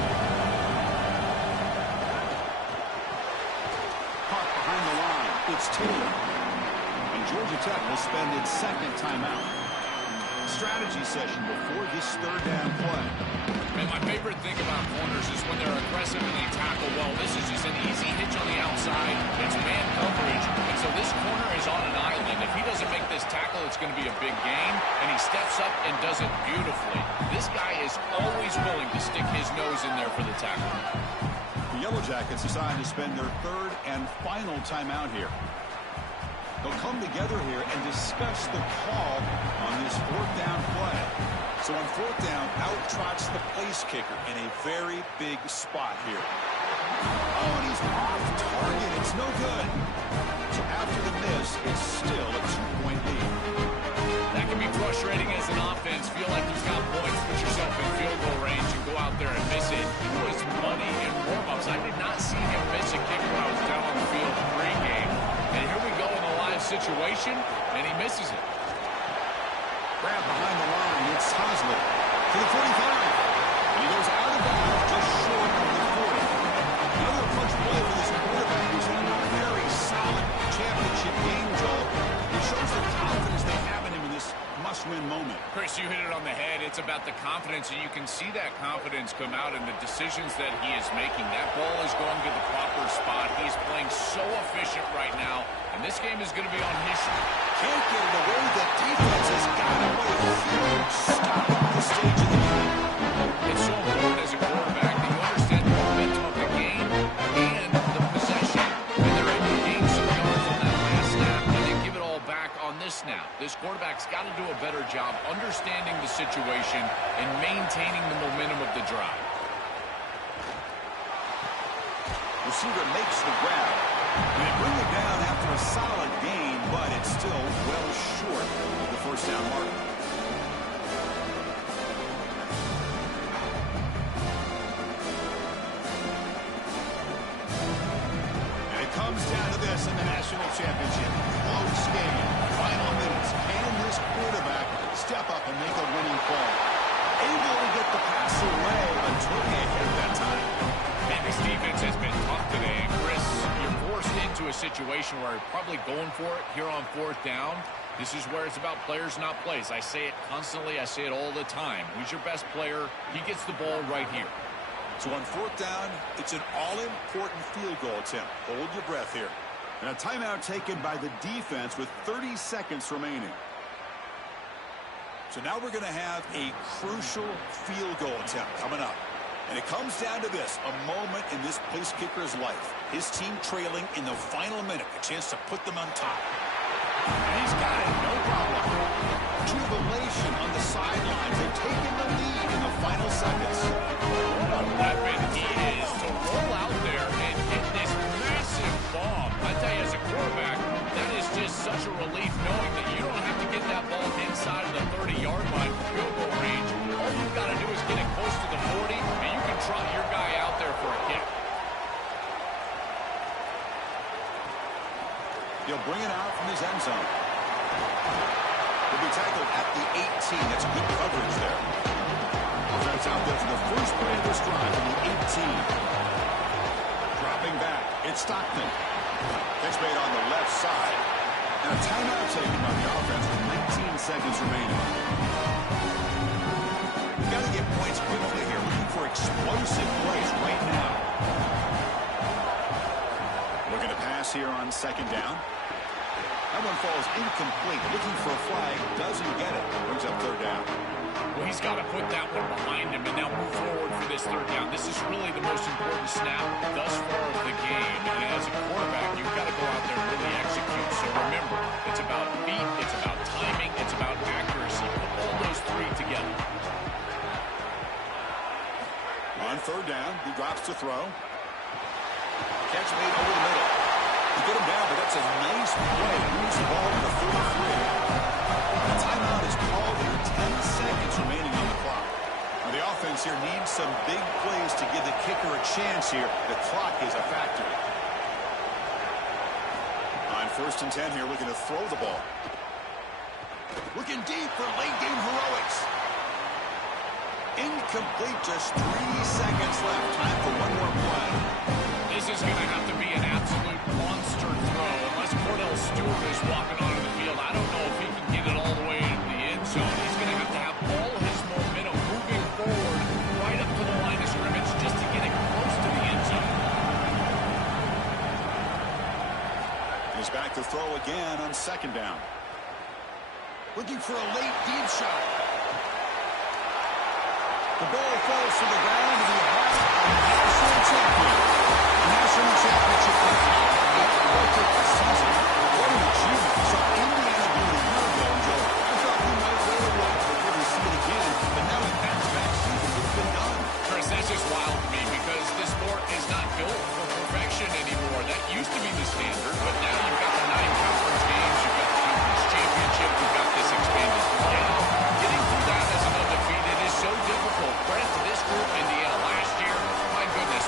Caught behind the line. It's Taylor. And Georgia Tech will spend its 2nd timeout. Strategy session before this 3rd down play. Man, my favorite thing about corners is when they're aggressive and they tackle tackle well. This is just an easy hitch on the outside. It's man coverage, and so this corner is on an island. If he doesn't make this tackle, it's going to be a big gain, and he steps up and does it beautifully. This guy is always willing to stick his nose in there for the tackle. The Yellow Jackets decide to spend their third and final timeout here. They'll come together here and discuss the call on this fourth down play. So on fourth down, out trots the place kicker in a very big spot here. Oh, and he's off target. It's no good. So after the miss, it's still a 2-point lead. That can be frustrating as an offense. Feel like you've got points, put yourself in field goal range, and go out there and miss it. He was money in warm-ups. I did not see him miss a kick when I was down on the field pregame. And here we go in the live situation, and he misses it. Grab behind the line. It's Haslett to the 45. And he goes out of bounds just short of the 40. Another clutch play for this quarterback who's in a very solid championship game, Joel. It shows the confidence they have in him in this must-win moment. Chris, you hit it on the head. It's about the confidence, and you can see that confidence come out in the decisions that he is making. That ball is going to the proper spot. He is playing so efficient right now, and this game is going to be on his side. Can't get it away. The defense has got away. Huge stop at this stage of the game. It's so important as a quarterback that you understand the momentum of the game and the possession. And they're able to gain some yards on that last snap and then give it all back on this snap. This quarterback's got to do a better job understanding the situation and maintaining the momentum of the drive. Receiver makes the grab. They bring it down after a solid gain, but it's still well short of the first down mark. And it comes down to this in the national championship. Close game. Final minutes. Can this quarterback step up and make a winning play? Able to get the pass away, but took a hit that time. Man, this defense has been tough today. And Chris, you're forced into a situation where you're probably going for it here on fourth down. This is where it's about players, not plays. I say it constantly. I say it all the time. Who's your best player? He gets the ball right here. So on fourth down, it's an all-important field goal attempt. Hold your breath here. And a timeout taken by the defense with 30 seconds remaining. So now we're going to have a crucial field goal attempt coming up. And it comes down to this, a moment in this place kicker's life. His team trailing in the final minute, a chance to put them on top. And he's got it, no problem. Jubilation on the sidelines. They've taken the lead in the final seconds. What a weapon he is to roll out there and hit this massive bomb. I tell you, as a quarterback, that is just such a relief knowing that you don't have to get that ball inside of the 30-yard line for field goal range. All you've got to do is get it close to the 40, and you can trot your guy out there for a kick. He'll bring it out from his end zone. He'll be tackled at the 18. That's good coverage there. Offense out there for the first play of this drive from the 18. Dropping back, it's Stockton. Catch made on the left side. And a timeout taken by the offense with 19 seconds remaining. We've got to get points quickly here. Looking for explosive plays right now. Looking to pass here on second down. That one falls incomplete. Looking for a flag. Doesn't get it. Brings up third down. Well, he's got to put that one behind him and now move forward for this third down. This is really the most important snap thus far of the game. And as a quarterback, you've got to go out there and really execute. So remember, it's about feet, it's about timing, it's about accuracy. Put all those three together. On third down, he drops to throw. Catch made over the middle. You get him down, but that's a nice play. Moves the ball to the 43. The timeout is called here. 10 seconds remaining on the clock. Now the offense here needs some big plays to give the kicker a chance here. The clock is a factor. On first and 10 here, looking to throw the ball. Looking deep for late game heroics. Incomplete, just 3 seconds left. Time for one more play. This is going to have to be an absolute monster throw. Unless Cordell Stewart is walking onto the field, I don't know if he can get it all the way into the end zone. He's going to have all his momentum moving forward right up to the line of scrimmage just to get it close to the end zone. He's back to throw again on second down. Looking for a late deep shot. The ball falls to the ground to the Ohio national champion. National championship on top of the record season. What an achievement. We saw Indiana do it a year ago, Joe. I thought we might wait a while before we see it again, but now in back-to-back seasons, it's been done. Chris, that's just wild to me because this sport is not built for perfection anymore. That used to be the standard, but now you've got the 9 conference games, you've got the conference championship, you've got this expanded playoff. Getting through that as an undefeated is so difficult. Credit to this group, Indiana last year. My goodness,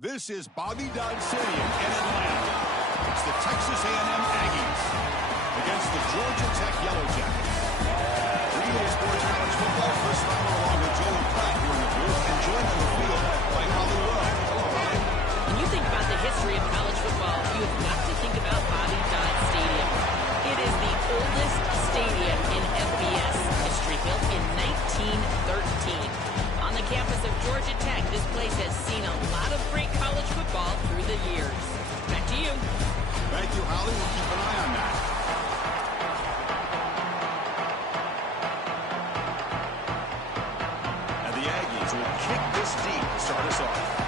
This is Bobby Dodd Stadium in Atlanta. It's the Texas A&M Aggies against the Georgia Tech Yellow Jackets. EA Sports College Football first timer along with Joey Pratt here in the booth and joined on the field by Holly Rowe. Hello, Holly. When you think about the history of college football, you have got to think about Bobby Dodd Stadium. It is the oldest stadium in FBS history, built in 1913. On the campus of Georgia Tech, this place has seen a lot of great college football through the years. Back to you. Thank you, Holly. We'll keep an eye on that. And the Aggies will kick this deep to start us off.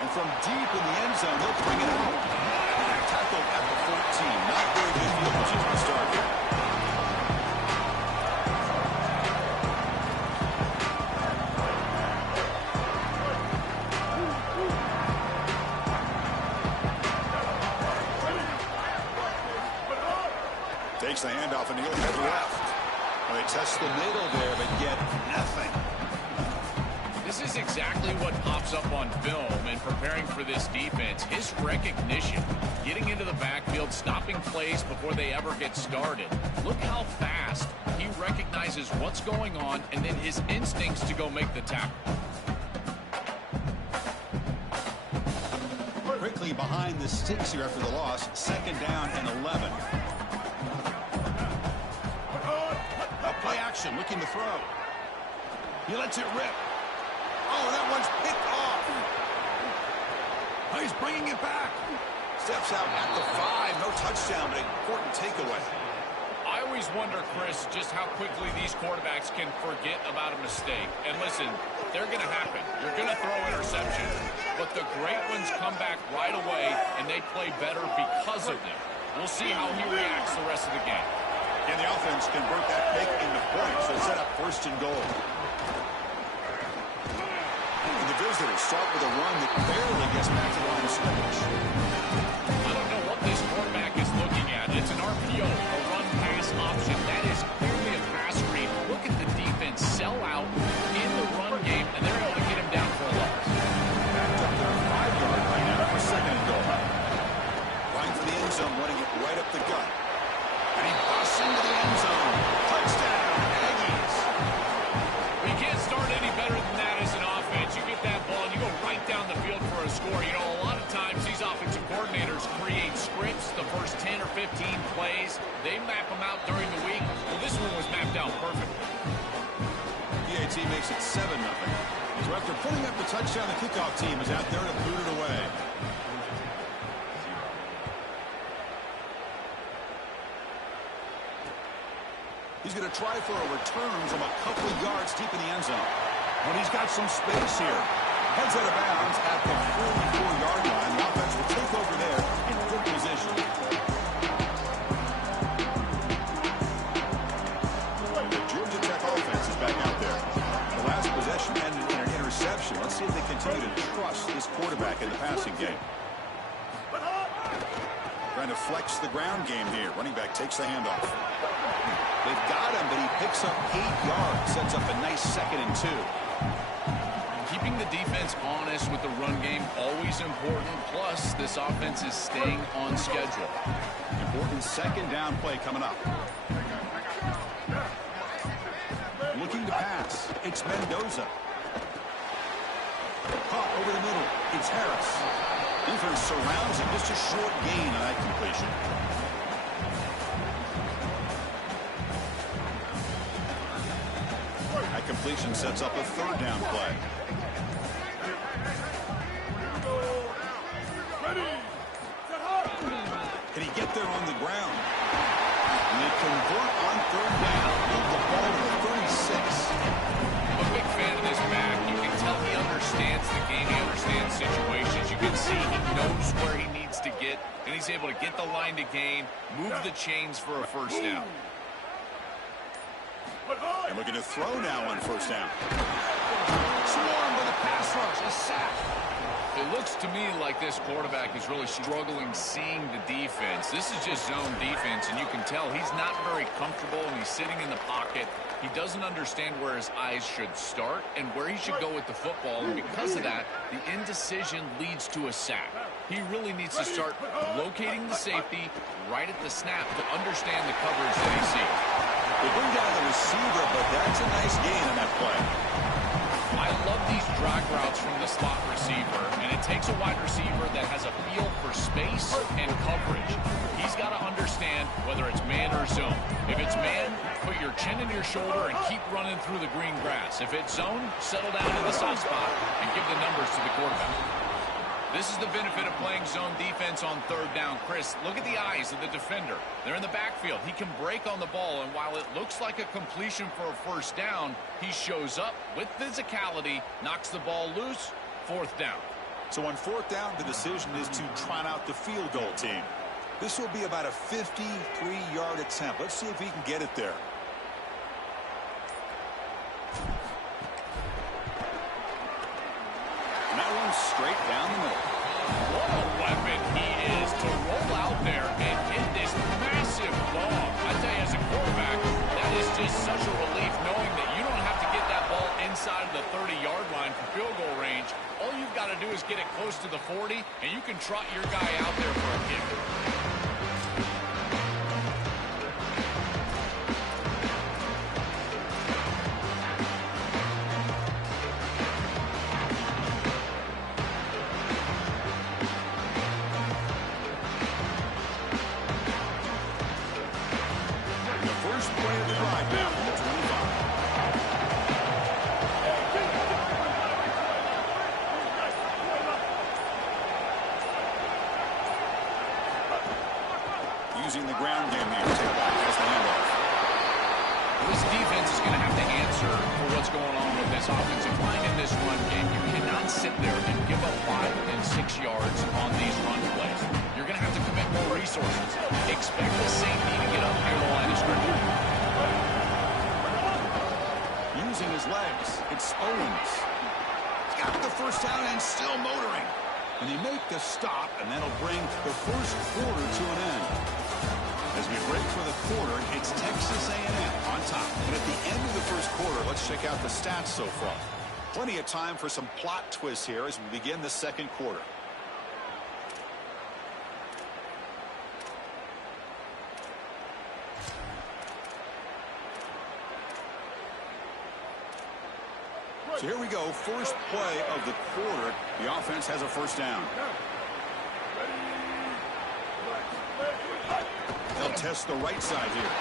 And from deep in the end zone, they'll bring it out. Tackled at the 14. Not very good field position to start here. Takes the handoff and he'll head left. Well, they test the middle there, but get nothing. This is exactly what pops up on film and preparing for this defense. His recognition, getting into the backfield, stopping plays before they ever get started. Look how fast he recognizes what's going on and then his instincts to go make the tackle. Quickly behind the sticks here after the loss. 2nd down and 11. A play action, looking to throw. He lets it rip. Oh, that one's picked off. Oh, he's bringing it back. Steps out at the 5. No touchdown, but an important takeaway. I always wonder, Chris, just how quickly these quarterbacks can forget about a mistake. And listen, they're going to happen. You're going to throw interceptions. But the great ones come back right away, and they play better because of them. We'll see how he reacts the rest of the game. Can the offense convert that pick into points? So set up 1st and goal. And the visitors start with a run that barely gets back to the line of scrimmage. I don't know what this quarterback is looking at. It's an RPO, a run-pass option. That is clearly a pass read. Look at the defense sell out in the run game, and they're able to get him down for a loss. Backed up their 5-yard line now for 2nd and goal. Line for the end zone, running it right up the gut. And he busts into the end zone. Touchdown, Aggies. You can't start any better than that as an offense. You get that ball and you go right down the field for a score. You know, a lot of times these offensive coordinators create scripts, the first 10 or 15 plays. They map them out during the week. Well, this one was mapped out perfectly. PAT makes it 7-0. So after putting up the touchdown, the kickoff team is out there to boot it away. He's going to try for a return from a couple of yards deep in the end zone. And he's got some space here. Heads out of bounds at the 44-yard line. The offense will take over there in good position. The Georgia Tech offense is back out there. The last possession ended in an interception. Let's see if they continue to trust this quarterback in the passing game. Trying to flex the ground game here. Running back takes the handoff. They've got him, but he picks up 8 yards. Sets up a nice 2nd and 2. Keeping the defense honest with the run game, always important. Plus, this offense is staying on schedule. Important 2nd down play coming up. Looking to pass. It's Mendoza. Caught over the middle. It's Harris. Defense surrounds him. Just a short gain on that completion. That completion sets up a 3rd down play. Can he get there on the ground? And they convert on 3rd down. Move the ball to the 36. I'm a big fan of this back. You can tell he understands the game. He understands situations. You can see he knows where he needs to get, and he's able to get the line to gain, move the chains for a 1st down. And looking to throw now on 1st down. Swarmed by the pass rush. A sack. It looks to me like this quarterback is really struggling seeing the defense. This is just zone defense, and you can tell he's not very comfortable, and he's sitting in the pocket. He doesn't understand where his eyes should start and where he should go with the football, and because of that, the indecision leads to a sack. He really needs to start locating the safety right at the snap to understand the coverage that he sees. They bring down the receiver, but that's a nice gain on that play. I love these drag routes from the slot receiver, and it takes a wide receiver that has a feel for space and coverage. He's got to understand whether it's man or zone. If it's man, put your chin in your shoulder and keep running through the green grass. If it's zone, settle down in the soft spot and give the numbers to the quarterback. This is the benefit of playing zone defense on third down. Chris, look at the eyes of the defender. They're in the backfield. He can break on the ball, and while it looks like a completion for a first down, he shows up with physicality, knocks the ball loose, fourth down. So on fourth down, the decision is to trot out the field goal team. This will be about a 53-yard attempt. Let's see if he can get it there. And that one's straight down the middle. What a weapon he is to roll out there and hit this massive bomb. I tell you, as a quarterback, that is just such a relief knowing that you don't have to get that ball inside of the 30-yard line for field goal range. All you've got to do is get it close to the 40, and you can trot your guy out there for a kick. Using the ground game here to take back as the handoff. This defense is going to have to answer for what's going on with this offensive line in this run game. You cannot sit there and give up 5 and 6 yards on these run plays. You're going to have to commit more resources. Expect the safety to get up near the line of scrimmage. Using his legs, it's Owens. He's got the first down and still motoring. And they make the stop, and that'll bring the first quarter to an end. As we break for the quarter, it's Texas A&M on top. And at the end of the first quarter, let's check out the stats so far. Plenty of time for some plot twists here as we begin the second quarter. So here we go, first play of the quarter. The offense has a first down. They'll test the right side here.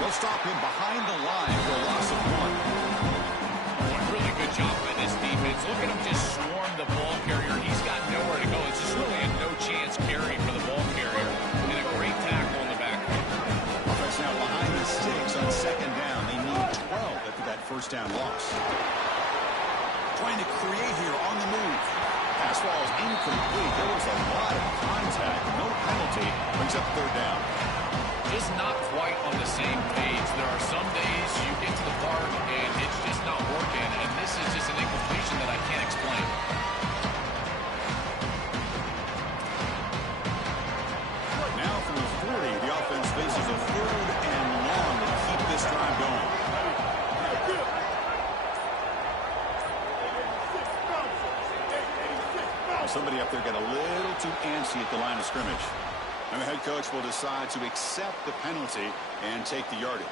They'll stop him behind the line for a loss of 1. One really good job by this defense. Look at him just swarm the ball carrier. He's got nowhere to go. It's just really a no-chance carry for the ball carrier. And a great tackle in the back. Offense now behind the sticks on second down. They need 12 after that first down loss. Trying to create here on the move. Pass ball is incomplete. There was a lot of contact. No penalty. Brings up third down. Just not quite on the same page. There are some days you get to the park and it's just not working, and this is just an incompletion that I can't explain. Now from the 40, the offense faces a third and long to keep this drive going. Somebody up there got a little too antsy at the line of scrimmage. And the head coach will decide to accept the penalty and take the yardage.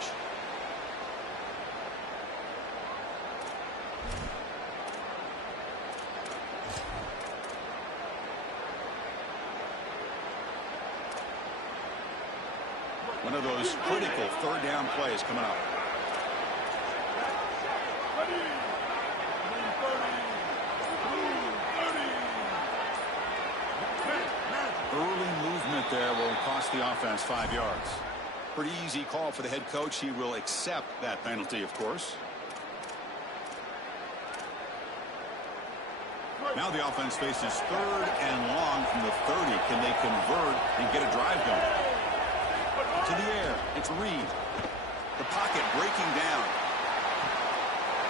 One of those critical third down plays coming up. Early movement there will cost the offense 5 yards. Pretty easy call for the head coach. He will accept that penalty, of course. Now the offense faces third and long from the 30. Can they convert and get a drive going? To the air. It's Reed. The pocket breaking down.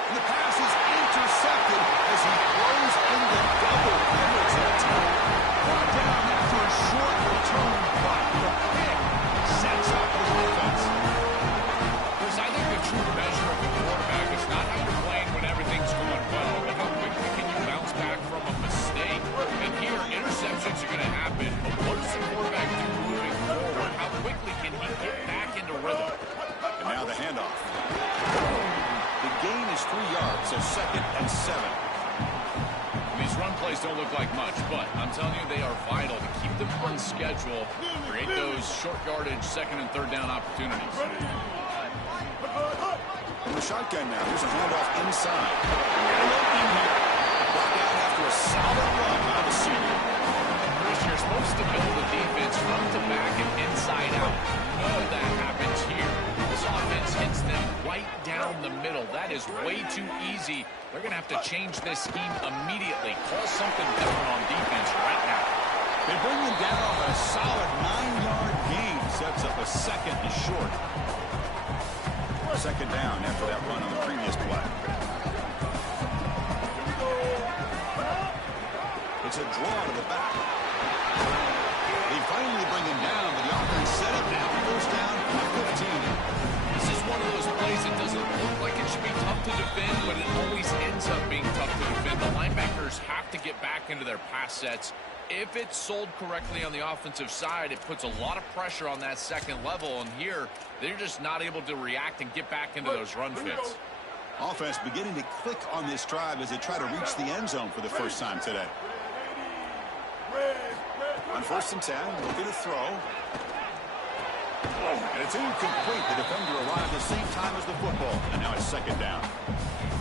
And the pass is intercepted. gains 3 yards, so 2nd and 7. These run plays don't look like much, but I'm telling you, they are vital to keep them on schedule, create those short yardage 2nd and 3rd down opportunities. From the shotgun now, here's a handoff inside. And opening here. Brought down after a solid run by the senior. Chris, you're supposed to build the defense front to back and inside out. None of that happens here. This offense hits them right down the middle. That is way too easy. They're going to have to change this scheme immediately. Call something different on defense right now. They bring them down, but a solid 9-yard gain sets up a 2nd and short. 2nd down after that run on the previous play. It's a draw to the back. They finally bring him down, but the offense set it now. 1st down and 15. This is one of those plays that doesn't look like it should be tough to defend, but it always ends up being tough to defend. The linebackers have to get back into their pass sets. If it's sold correctly on the offensive side, it puts a lot of pressure on that 2nd level, and here they're just not able to react and get back into those run fits. Offense beginning to click on this drive as they try to reach the end zone for the first time today. On 1st and 10, looking to throw. And it's incomplete. The defender arrived at the same time as the football, and now it's 2nd down.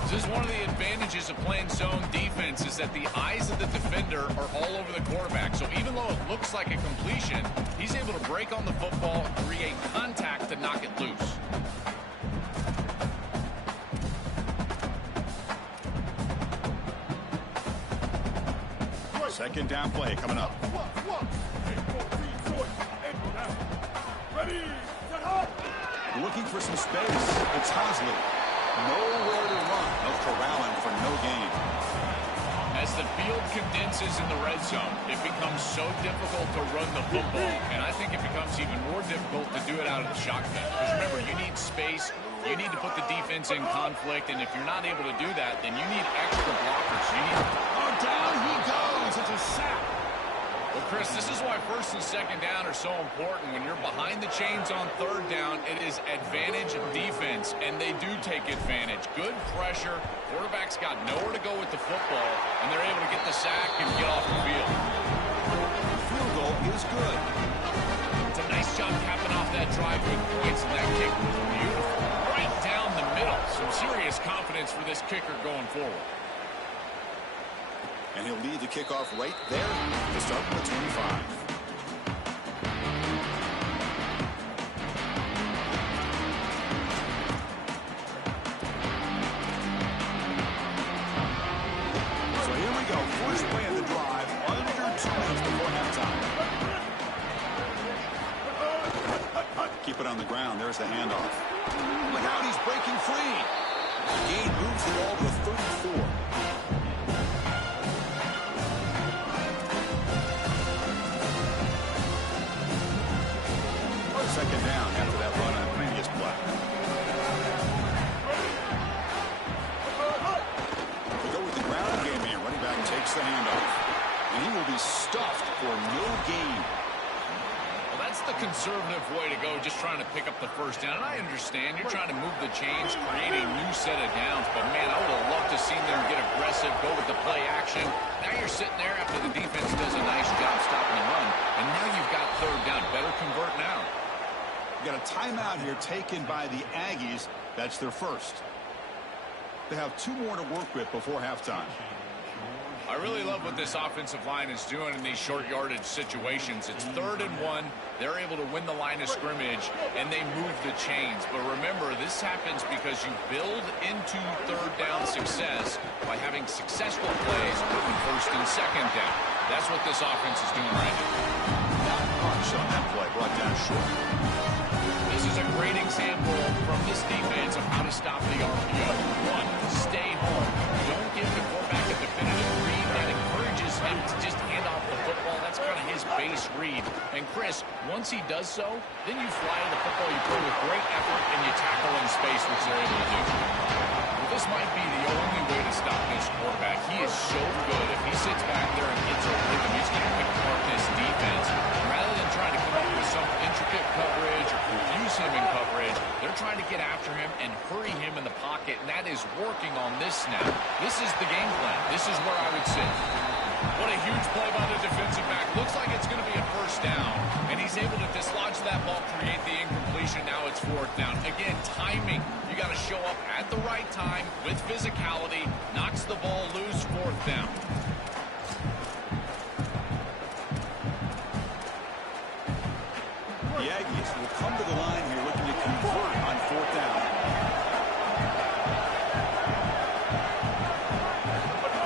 This is one of the advantages of playing zone defense is that the eyes of the defender are all over the quarterback. So even though it looks like a completion, he's able to break on the football, create contact to knock it loose. Second down play coming up. Looking for some space. It's Hosley. Nowhere to run. They'll corral him for no gain. As the field condenses in the red zone, it becomes so difficult to run the football. And I think it becomes even more difficult to do it out of the shotgun. Because remember, you need space. You need to put the defense in conflict. And if you're not able to do that, then you need extra blockers. You need... Oh, down he goes. It's a sack. Well, Chris, this is why 1st and 2nd down are so important. When you're behind the chains on 3rd down, it is advantage defense, and they do take advantage. Good pressure. Quarterback's got nowhere to go with the football, and they're able to get the sack and get off the field. Field goal is good. It's a nice job capping off that drive with points, and that kick was beautiful. Right down the middle. Some serious confidence for this kicker going forward. And he'll lead the kickoff right there to start from the 25. So here we go. First play of the drive. Under 2 minutes before halftime. Keep it on the ground. There's the handoff. Look out. He's breaking free. Gain moves the ball to 34. Second down after that run on the previous play. We go with the ground game here. Running back takes the handoff. And he will be stuffed for no gain. Well, that's the conservative way to go, just trying to pick up the 1st down. And I understand you're trying to move the chains, create a new set of downs. But, man, I would have loved to see them get aggressive, go with the play action. Now you're sitting there after the defense does a nice job stopping the run. And now you've got 3rd down. Better convert now. Got a timeout here taken by the Aggies. That's their 1st. They have 2 more to work with before halftime. I really love what this offensive line is doing in these short yardage situations. It's 3rd and 1. They're able to win the line of scrimmage, and they move the chains. But remember, this happens because you build into 3rd down success by having successful plays on 1st and 2nd down. That's what this offense is doing right now. Not much on that play. Brought down short. This is a great example from this defense of how to stop the RPO. 1, stay home. Don't give the quarterback a definitive read that encourages him to just hand off the football. That's kind of his base read. And Chris, once he does so, then you fly to the football, you play with great effort, and you tackle in space, which they're able to do. Well, this might be the only way to to stop this quarterback. He is so good. If he sits back there and gets a rhythm, he's going to pick apart this defense. Rather than trying to come up with some intricate coverage or confuse him in coverage, they're trying to get after him and hurry him in the pocket, and that is working on this snap. This is the game plan. This is where I would sit. What a huge play by the defensive back. Looks like it's going to be a first down, and he's able to dislodge that ball, create the incompletion. Now it's fourth down. Again, timing. You got to show up at the right time with physicality. Knocks the ball loose, fourth down. The Aggies will come to the line here looking to convert on fourth down.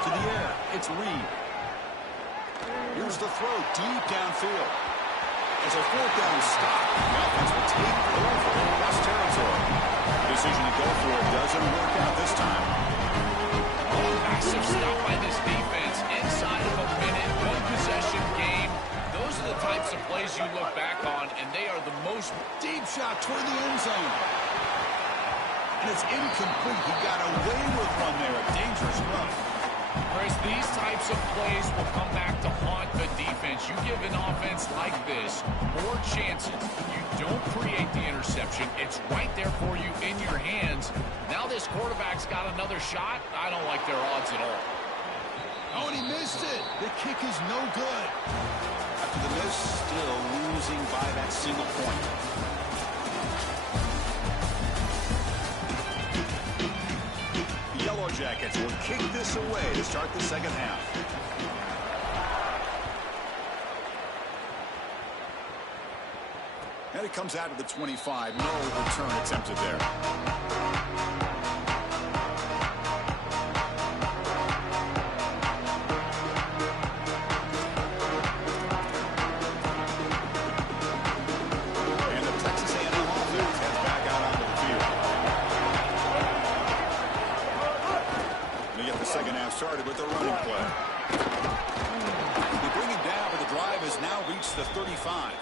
To the air, it's Reed. Here's the throw deep downfield. As a fourth down stop, the offense will take over in West territory. The decision to go for it doesn't work out this time. Oh, a massive stop by this defense. Inside of a minute, one possession game. Those are the types of plays you look back on, and they are the most. Deep shot toward the end zone. And it's incomplete. He got away with one there. A dangerous run. Chris, these types of plays will come back to haunt the defense. You give an offense like this more chances. You don't create the interception. It's right there for you in your hands. Now this quarterback's got another shot. I don't like their odds at all. Oh, and he missed it. The kick is no good. After the miss, still losing by that single point. Yellow Jackets will kick this away to start the second half. And it comes out of the 25. No return attempted there. And the Texas A&M offense heads back out onto the field. They get the second half started with the running play. They bring it down, but the drive has now reached the 35.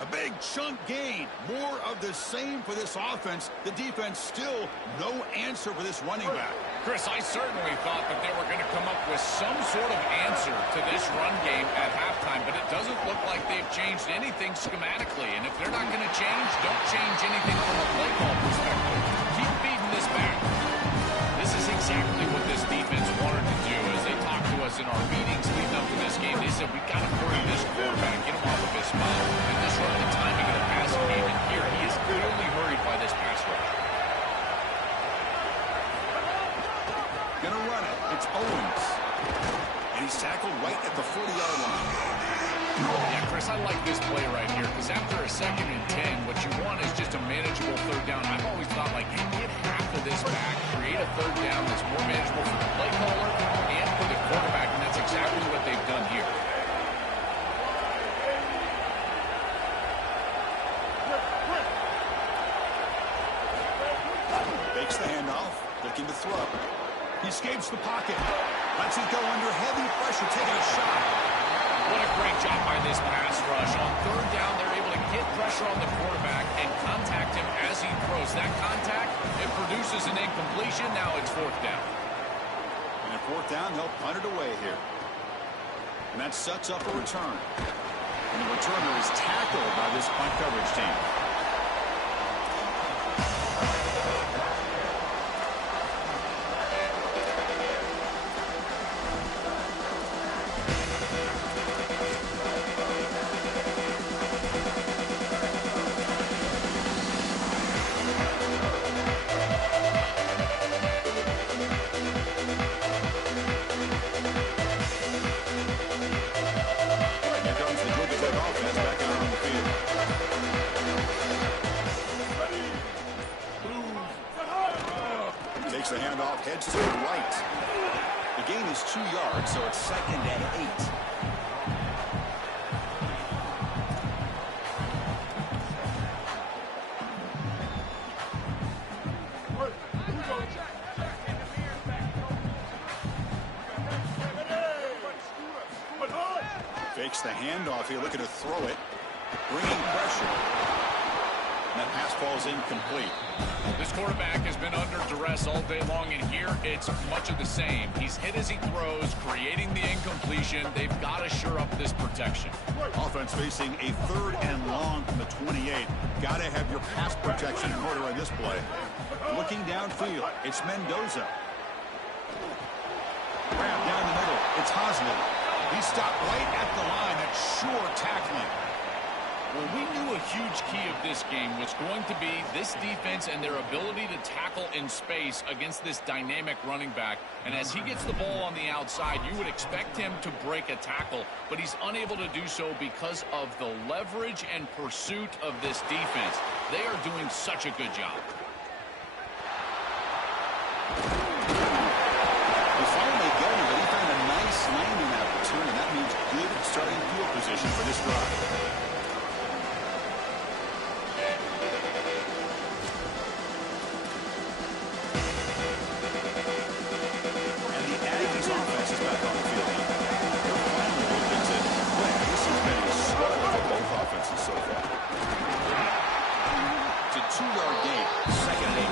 A big chunk gain. More of the same for this offense. The defense still no answer for this running back. Chris, I certainly thought that they were going to come up with some sort of answer to this run game at halftime, but it doesn't look like they've changed anything schematically. And if they're not going to change, don't change anything from a play call perspective. Keep feeding this back. This is exactly what this defense wanted to do. As they talked to us in our meetings leading up to this game, they said, we got to hurry this quarterback, get him off of his spot. And this run, the timing of the passing game in here, he is clearly hurried by this pass rush. Gonna run it. It's Owens. And he's tackled right at the 40-yard line. Yeah, Chris, I like this play right here because after a 2nd and 10, what you want is just a manageable third down. I've always thought, like, hey, get half of this back, create a third down that's more manageable for the play caller and for the quarterback, and that's exactly what they've done here. Fakes the handoff, looking to throw. He escapes the pocket. Lets it go under heavy pressure, taking a shot. What a great job by this pass rush. On third down, they're able to get pressure on the quarterback and contact him as he throws. That contact, it produces an incompletion. Now it's fourth down. And at fourth down, they'll punt it away here. And that sets up a return. And the returner is tackled by this punt coverage team. The handoff heads to the right. The gain is 2 yards, so it's 2nd and 8. Fakes the handoff here, looking to throw it. Bringing pressure. And that pass falls incomplete. This quarterback has been under duress all day long, and here it's much of the same. He's hit as he throws, creating the incompletion. They've got to shore up this protection. Offense facing a 3rd and long from the 28. Got to have your pass protection in order on this play. Looking downfield, it's Mendoza. Grab down the middle, it's Hosman. He stopped right at the line. That's sure tackling. Well, we knew a huge key of this game was going to be this defense and their ability to tackle in space against this dynamic running back. And as he gets the ball on the outside, you would expect him to break a tackle, but he's unable to do so because of the leverage and pursuit of this defense. They are doing such a good job. They finally got him, but he found a nice landing opportunity. That means good starting field position for this drive. So far. It's a 2-yard gain, 2nd and 8.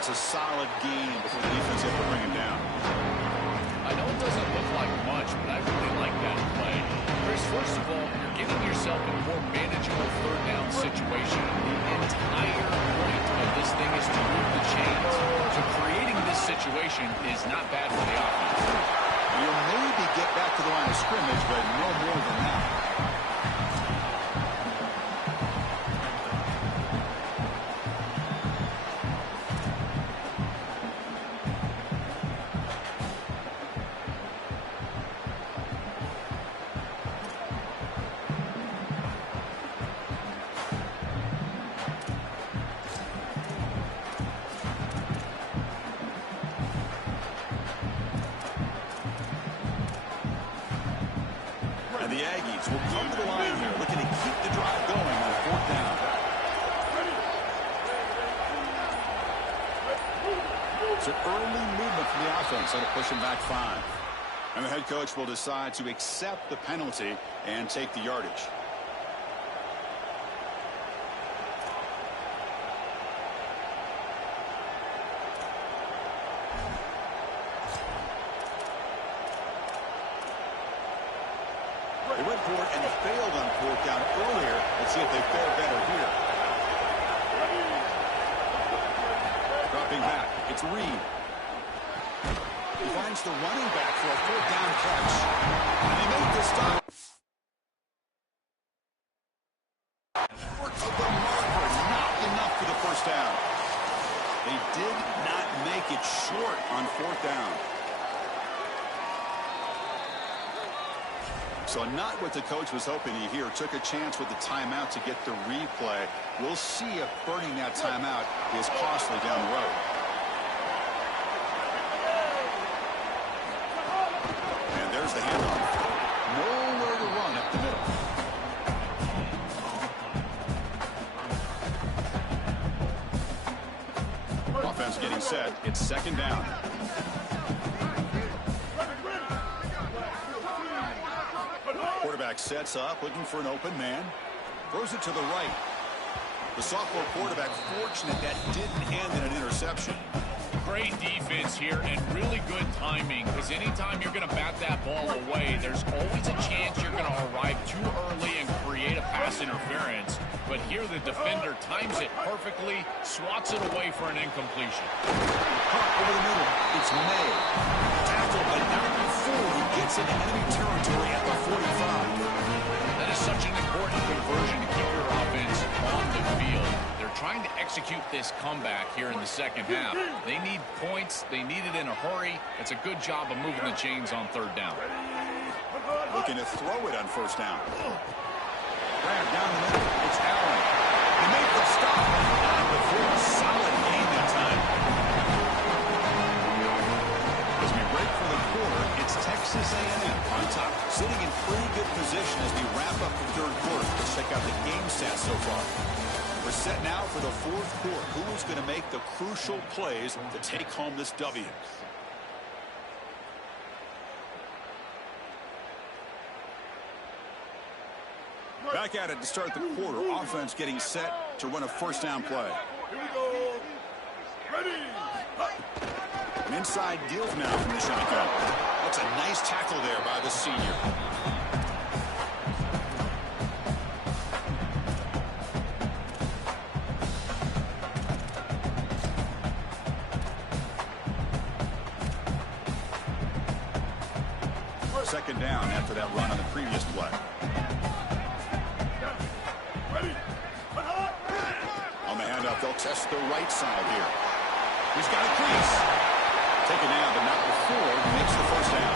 That's a solid gain before the defense able to bring him down. I know it doesn't look like much, but I really like that play. Chris, first of all, you're getting yourself in a more manageable 3rd down situation. The entire point of this thing is to move the chains. So creating this situation is not bad for the offense. You'll maybe get back to the line of scrimmage, but no more than that. The Aggies will come to the line here, looking to keep the drive going on 4th down. So early movement from the offense, that'll push him back 5. And the head coach will decide to accept the penalty and take the yardage. They went for it and failed on 4th down earlier. Let's see if they fare better here. Dropping back, it's Reed. He finds the running back for a 4th down catch. And they make the stop. Short of the marker, not enough for the 1st down. They did not make it short on 4th down. So not what the coach was hoping to hear. Took a chance with the timeout to get the replay. We'll see if burning that timeout is costly down the road. And there's the handoff. Nowhere to run up the middle. Offense getting set. It's 2nd down. Quarterback sets up, looking for an open man. Throws it to the right. The sophomore quarterback fortunate that didn't end in an interception. Great defense here and really good timing, because anytime you're going to bat that ball away, there's always a chance you're going to arrive too early and create a pass interference. But here the defender times it perfectly, swats it away for an incompletion. Caught over the middle. It's May. Tackled, but not before he gets into enemy territory at the 45. That is such an important conversion to keep your offense on the field. They're trying to execute this comeback here in the 2nd half. They need points. They need it in a hurry. It's a good job of moving the chains on 3rd down. Looking to throw it on 1st down. Grab down the middle. It's Allen. They make the stop. Not before a solid gain that time. It's Texas A&M on top. Sitting in pretty good position as we wrap up the third quarter. Let's check out the game stats so far. We're set now for the fourth quarter. Who is going to make the crucial plays to take home this W? Back at it to start the quarter. Offense getting set to run a first down play. Here we go. Ready. An inside deal now from the shotgun. That's a nice tackle there by the senior. Second down after that run on the previous play. On the handoff, they'll test the right side here. He's got a crease. Taken down, but not before he makes the first down.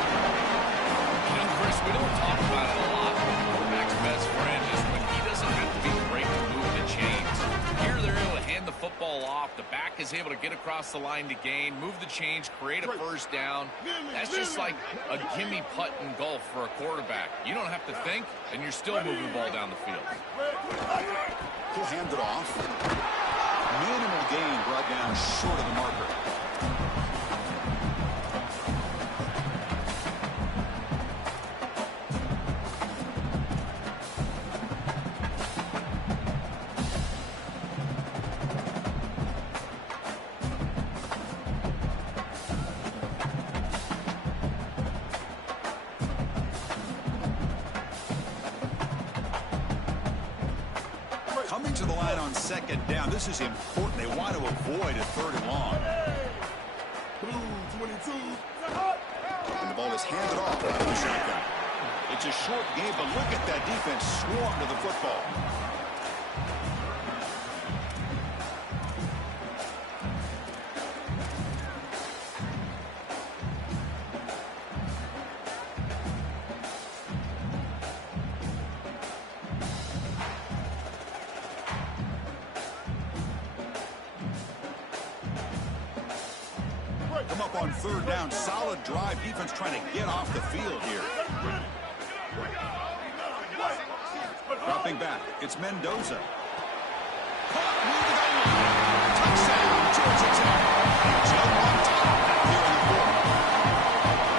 You know, Chris, we don't talk about it a lot. Quarterback's best friend is when he doesn't have to be great to move the chains. Here they're able to hand the football off. The back is able to get across the line to gain, move the chains, create a first down. That's just like a gimme putt in golf for a quarterback. You don't have to think, and you're still moving the ball down the field. He'll hand it off. Minimal gain brought down short of the marker. Coming to the line on second down. This is important. They want to avoid a third and long. Blue 22. And the ball is handed off out of the shotgun. It's a short game, but look at that defense swarm to the football. Come up on third down. Solid drive. Defense trying to get off the field here. Dropping back. It's Mendoza. Caught near the goal line. Touchdown, Georgia Tech. Joe on top here in the fourth.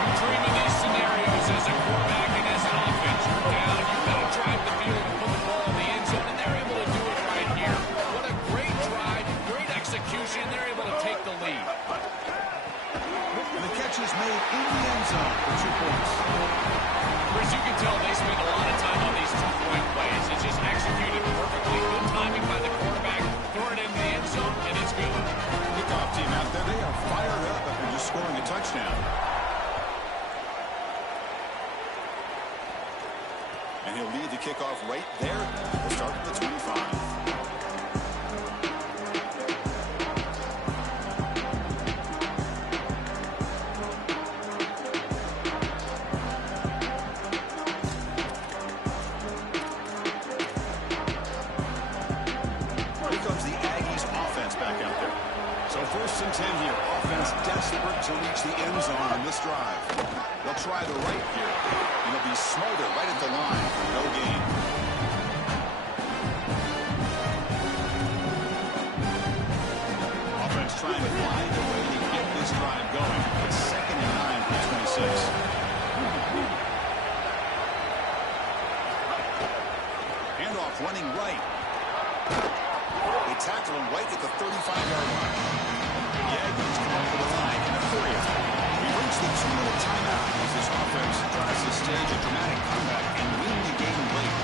You dream of these scenarios as a quarterback and as an offense. You're down. You've got to drive the field and put the ball in the end zone, and they're able to do it right here. What a great drive, great execution. They're able to take the lead. And the catch is made in the end zone for 2 points. Chris, you can tell they spend a lot of time on these two-point plays. It's just executed perfectly. Good timing by the quarterback. Throw it in the end zone, and it's good. Kickoff team out there. They are fired up after just scoring a touchdown. And he'll lead the kickoff right there. We'll start at the 25. First and 10 here. Offense desperate to reach the end zone on this drive. They'll try the right here. And they'll be smarter right at the line for no gain. Offense trying to find a way to get this drive going. It's 2nd and 9 for 26. Handoff running right. They tackle him right at the 35-yard line. The Aggies come up with a line in the 30th. We reach the 2-minute timeout as this offense tries to stage a dramatic comeback and win the game late.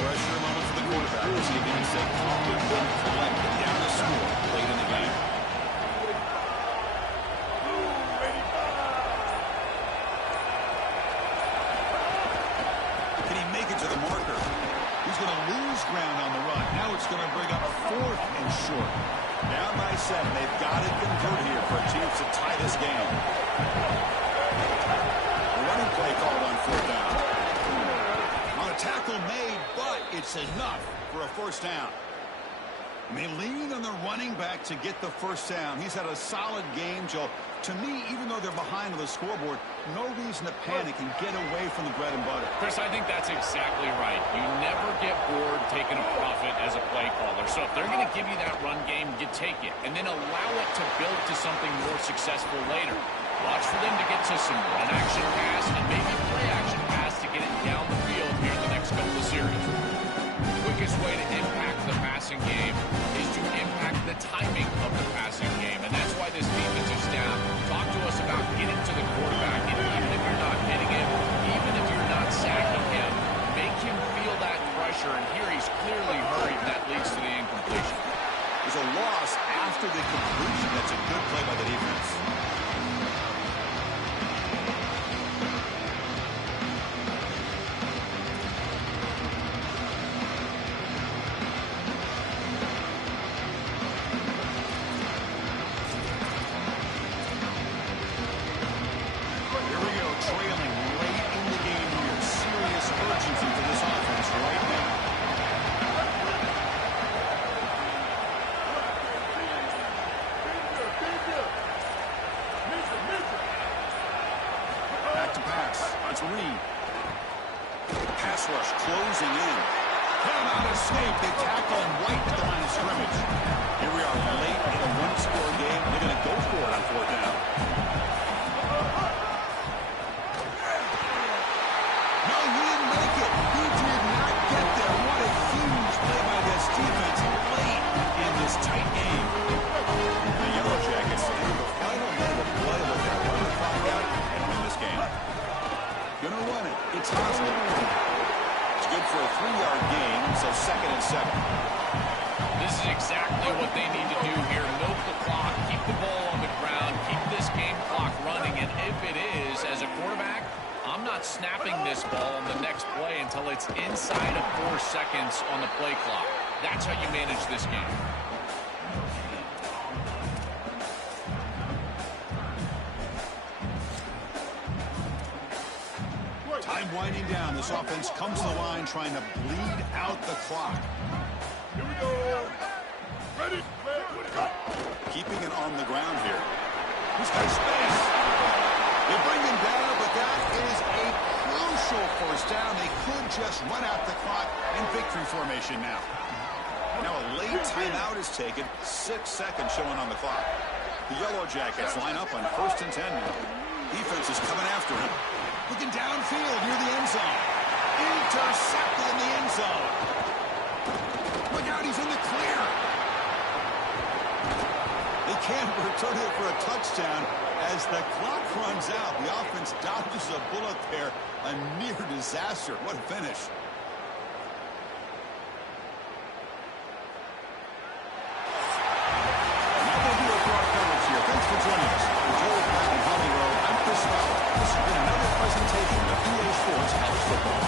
Pressure moment for the quarterback. See if he can stay calm and run for length and down the score late in the game. Ground on the run. Now it's going to bring up 4th and short. Down by 7. They've got to convert here for a chance to tie this game. A running play called on 4th down. On a tackle made, but it's enough for a first down. And they lean on the running back to get the first down. He's had a solid game, Joe. To me, even though they're behind on the scoreboard, no reason to panic and get away from the bread and butter. Chris, I think that's exactly right. You never get bored taking a profit as a play caller. So if they're going to give you that run game, you take it. And then allow it to build to something more successful later. Watch for them to get to some run action pass and maybe play action pass to get it down the field here in the next couple of series. The quickest way to impact the passing game is to impact the timing of the passing game. And that's why this defensive staff talk to us about getting to the quarterback. And even if you're not hitting him, even if you're not sacking him, make him feel that pressure. And here he's clearly hurried, and that leads to the incompletion. There's a loss after the completion. That's a good play by the defense. Pass rush closing in. Cannot escape. They tackle him right at the line of scrimmage. Here we are late in a one-score game. They're going to go for it on fourth down. No, he didn't make it. He did not get there. What a huge play by this defense late in this tight game. The Yellow Jackets enter the final minute of play with that run the clock out and win this game. Gonna run it. It's Hosmer. It's good for a 3-yard gain, so 2nd and 7. This is exactly what they need to do here. Milk the clock, keep the ball on the ground, keep this game clock running, and if it is, as a quarterback, I'm not snapping this ball on the next play until it's inside of 4 seconds on the play clock. That's how you manage this game. Time winding down. This offense comes to the line trying to bleed out the clock. Here we go. Ready. Keeping it on the ground here. He's got space. They bring him down, but that is a crucial first down. They could just run out the clock in victory formation now. Now a late timeout is taken. 6 seconds showing on the clock. The Yellow Jackets line up on 1st and 10 now. Defense is coming after him. Looking downfield near the end zone. Intercepted in the end zone. Look out, he's in the clear. They can't return it for a touchdown as the clock runs out. The offense dodges a bullet there. A near disaster. What a finish. And that will do it for our coverage here. Thanks for joining us. For Joel Black and Holly Rowe, I'm Chris Fowler. This has been another presentation of EA Sports College Football.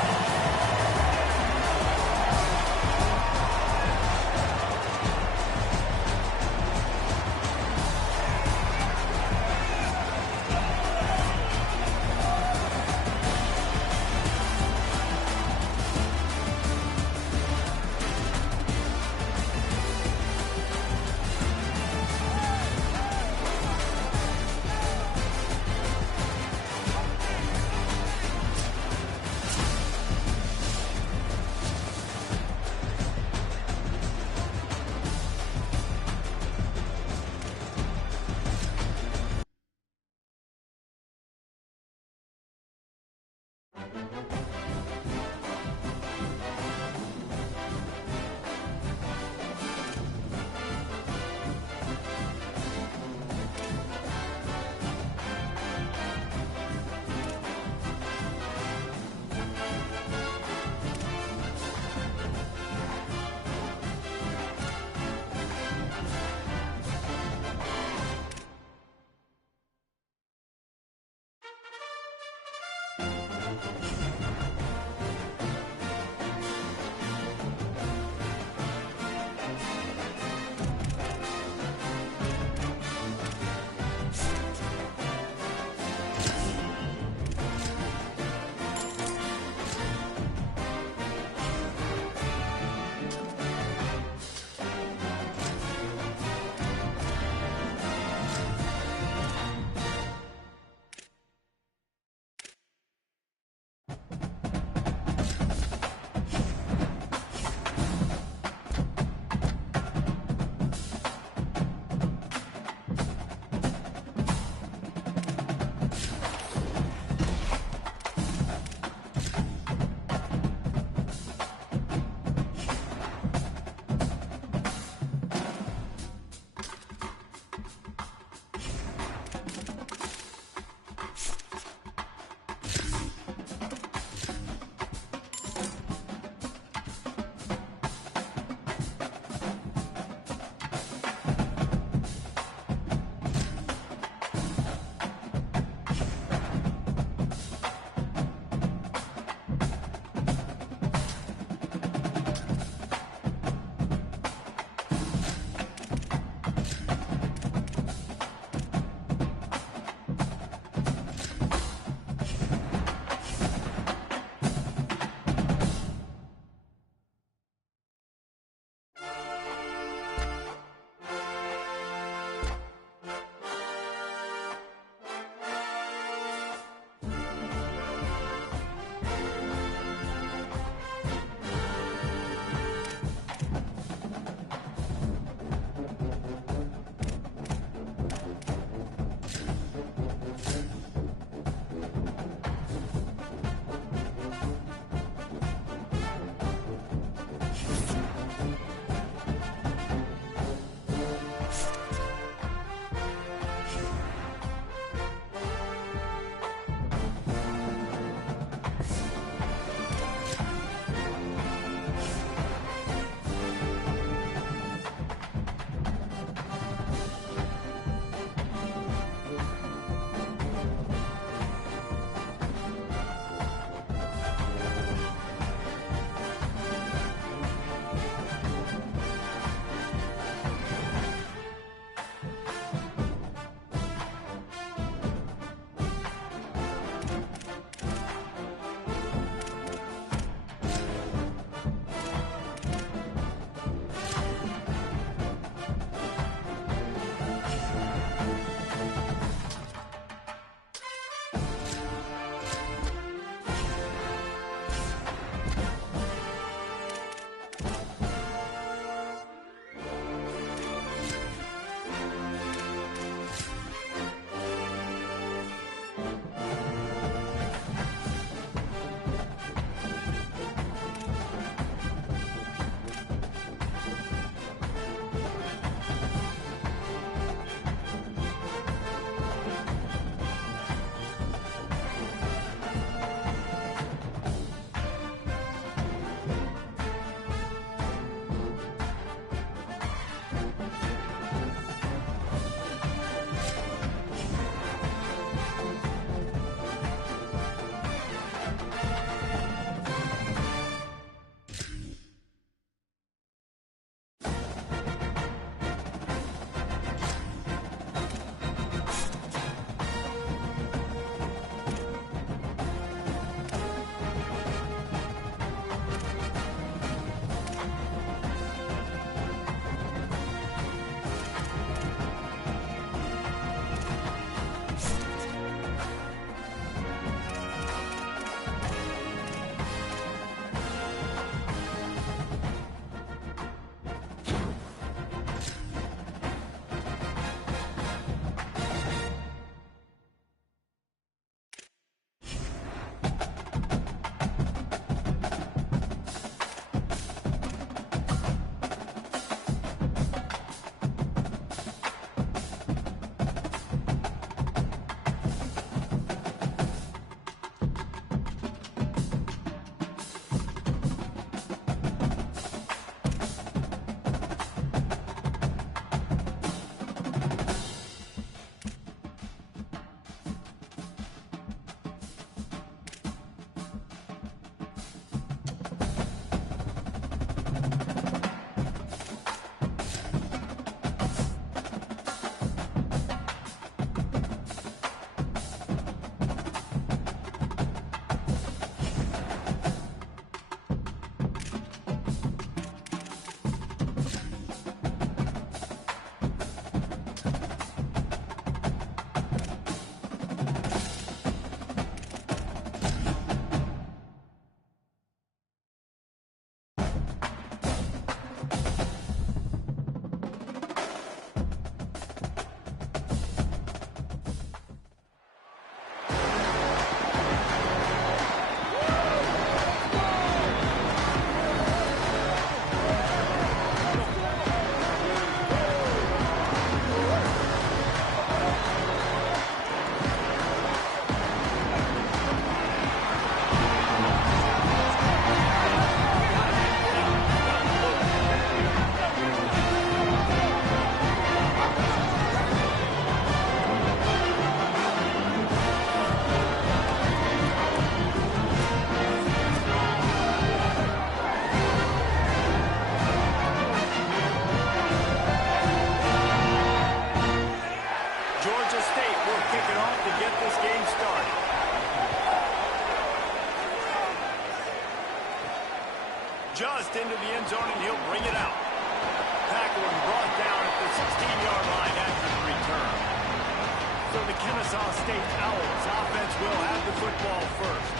Kennesaw State Owls offense will have the football first.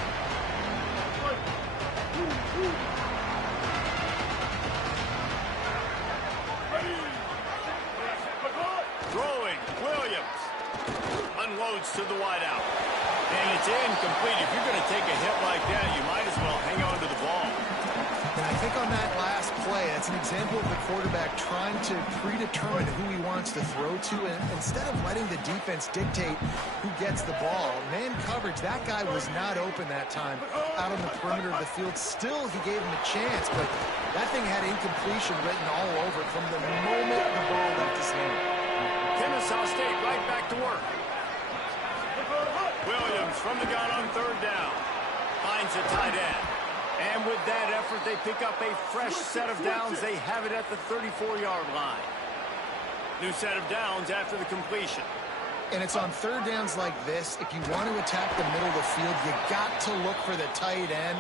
Throwing, Williams. Unloads to the wideout. And it's incomplete. If you're going to take a hit like that, you might as well hang on to the ball. And I think on that last play, that's an example of the quarterback trying to predetermine who he wants to throw to, and instead of letting the defense dictate who gets the ball. Man coverage, that guy was not open that time out on the perimeter of the field. Still, he gave him a chance, but that thing had incompletion written all over it from the moment the ball left his hand. Kennesaw State right back to work. Williams from the gun on third down. Finds a tight end. And with that effort, they pick up a fresh set of downs. They have it at the 34-yard line. New set of downs after the completion. And it's on third downs like this. If you want to attack the middle of the field, you got to look for the tight end.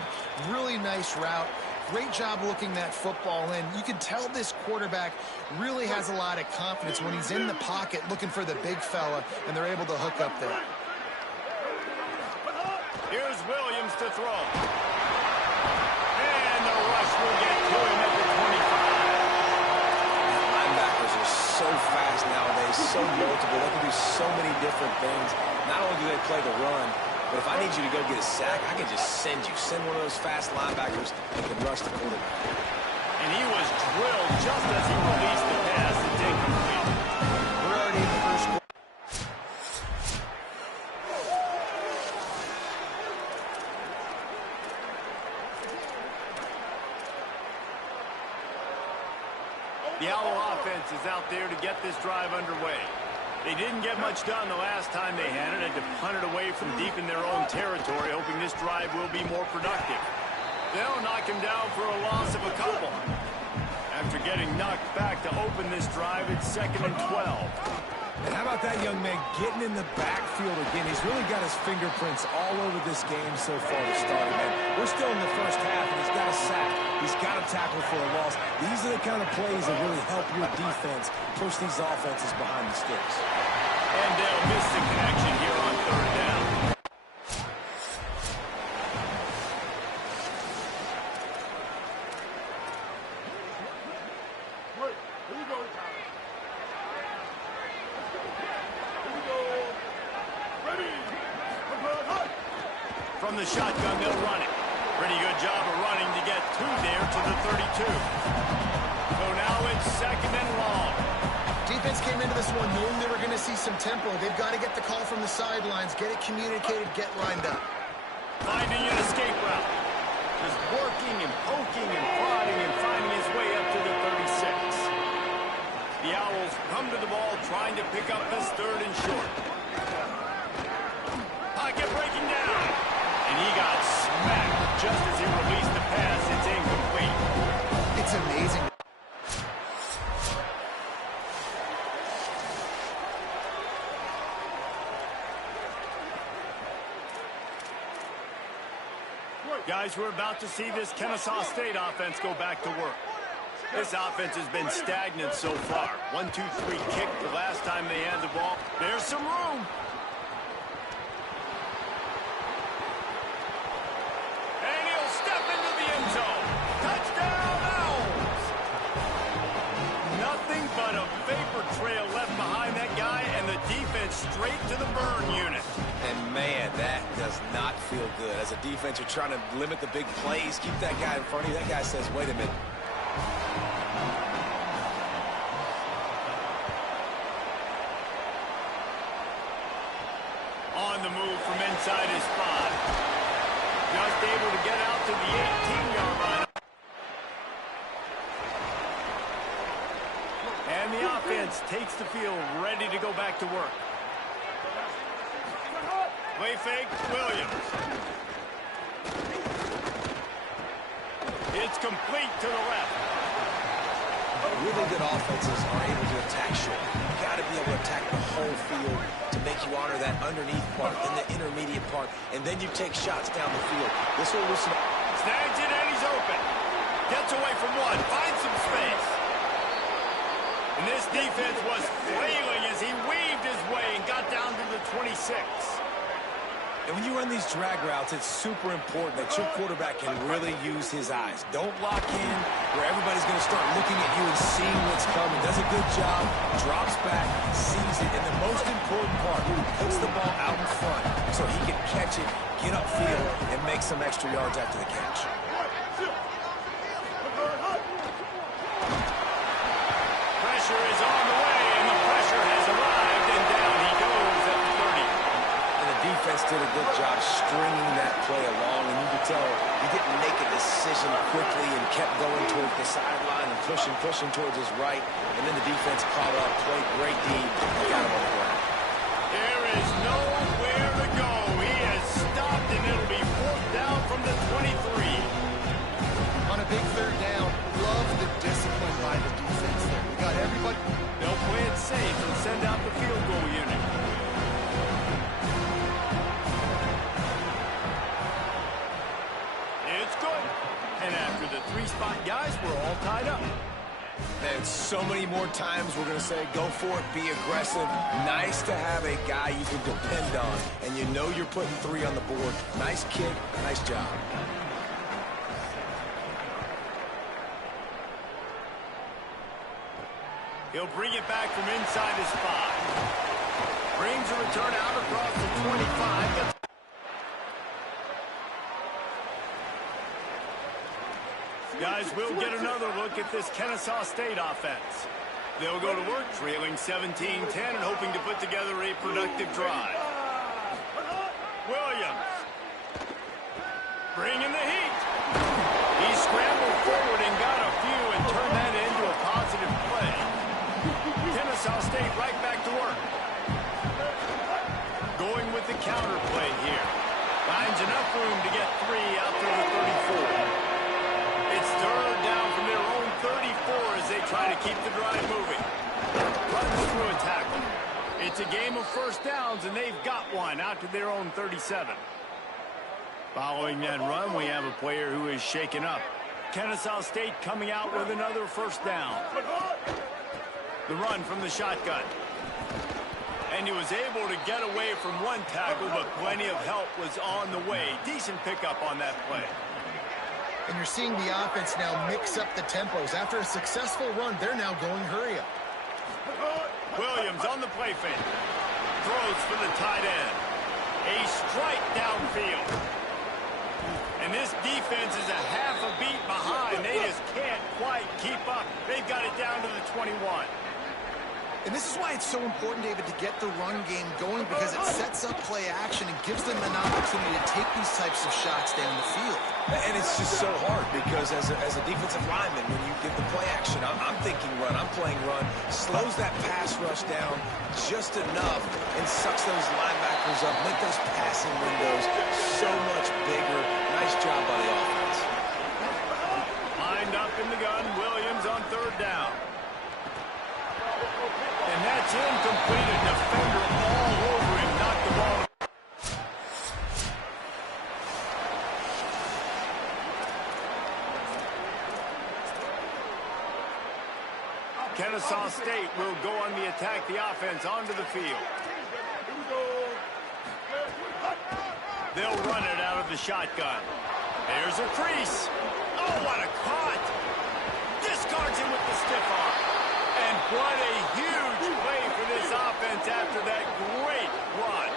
Really nice route. Great job looking that football in. You can tell this quarterback really has a lot of confidence when he's in the pocket looking for the big fella, and they're able to hook up there. Here's Williams to throw. And the rush will get to him at the 25. Linebackers are so fast nowadays, so multiple. They can do so many different things. Not only do they play the run, but if I need you to go get a sack, I can just send one of those fast linebackers and can rush the quarterback. And he was drilled just as he released the pass. It's incomplete. We're already in the first quarter. The Owl offense is out there to get this drive underway. They didn't get much done the last time they had it, and to punt it away from deep in their own territory, hoping this drive will be more productive. They'll knock him down for a loss of a couple. After getting knocked back to open this drive, it's 2nd and 12. And how about that young man getting in the backfield again? He's really got his fingerprints all over this game so far to start, man. We're still in the first half, and he's got a sack. He's got a tackle for a loss. These are the kind of plays that really help your defense push these offenses behind the sticks. And they'll miss the connection here on third down. From the shotgun, they'll run it. Pretty good job of running to get two there to the 32. So now it's 2nd and long. Defense came into this one knowing they were going to see some tempo. They've got to get the call from the sidelines, get it communicated, get lined up. Finding an escape route. Just working and poking and prodding and finding his way up to the 36. The Owls come to the ball trying to pick up this 3rd and short. Pocket breaking down. And he got smacked just as he released the pass. It's incomplete. It's amazing. Guys, we're about to see this Kennesaw State offense go back to work. This offense has been stagnant so far. 1-2-3 kick the last time they had the ball. There's some room. And he'll step into the end zone. Touchdown, Owls! Nothing but a vapor trail left behind that guy, and the defense straight to the burn unit. And, man, that does not feel good. As a defense, you're trying to limit the big plays, keep that guy in front of you. That guy says, wait a minute. On the move from inside his spot. Just able to get out to the 18-yard line. And the offense takes the field, ready to go back to work. Play fake, Williams. It's complete to the left. Really good offenses are able to attack short. You've got to be able to attack the whole field to make you honor that underneath part, then the intermediate part, and then you take shots down the field. This will loosen up. Snags it and he's open. Gets away from one, finds some space. And this defense was flailing as he weaved his way and got down to the 26. And when you run these drag routes, it's super important that your quarterback can really use his eyes. Don't lock in where everybody's going to start looking at you and seeing what's coming. Does a good job, drops back, sees it, and the most important part, puts the ball out in front so he can catch it, get upfield, and make some extra yards after the catch. Pressure is on the way, and the pressure has arrived, and down he goes at the 30. And the defense did a good job stringing that play along, and you could tell he didn't make a decision quickly and kept going towards the sideline and pushing towards his right, and then the defense caught up, played great D, and got him on the ground. There is nowhere to go. He has stopped, and it'll be 4th down from the 23. On a big third down, love the discipline by the defense there. We got everybody. They'll play it safe and send out the field goal unit. It's good. And after the 3-spot guys, we're all tied up. And so many more times we're going to say, go for it, be aggressive. Nice to have a guy you can depend on, and you know you're putting 3 on the board. Nice kick, nice job. He'll bring it back from inside his 5. Brings a return out across the 25. Guys, we'll get another look at this Kennesaw State offense. They'll go to work trailing 17-10 and hoping to put together a productive drive. Williams. Bringing the heat. He scrambled forward and got a few and turned that into a positive play. Kennesaw State right back to work. Going with the counter play here. Finds enough room to get 3 out to the 34. It's 3rd down from their own 34 as they try to keep the drive moving. Runs through a tackle. It's a game of 1st downs, and they've got one out to their own 37. Following that run, we have a player who is shaken up. Kennesaw State coming out with another 1st down. The run from the shotgun. And he was able to get away from one tackle, but plenty of help was on the way. Decent pickup on that play. And you're seeing the offense now mix up the tempos. After a successful run, they're now going hurry up. Williams on the play fake. Throws for the tight end. A strike downfield. And this defense is a half a beat behind. They just can't quite keep up. They've got it down to the 21. And this is why it's so important, David, to get the run game going, because it sets up play action and gives them an opportunity to take these types of shots down the field. And it's just so hard because as a defensive lineman, when you give the play action, I'm thinking run, I'm playing run, slows that pass rush down just enough and sucks those linebackers up, make those passing windows so much bigger. Nice job by the offense. Lined up in the gun, Williams on 3rd down. And that's incomplete. A defender all over him, knocked the ball. Kennesaw State will go on the attack, the offense onto the field. They'll run it out of the shotgun. There's a crease. Oh, what a caught. Discards him with the stiff arm. And what a huge play for this offense after that great run.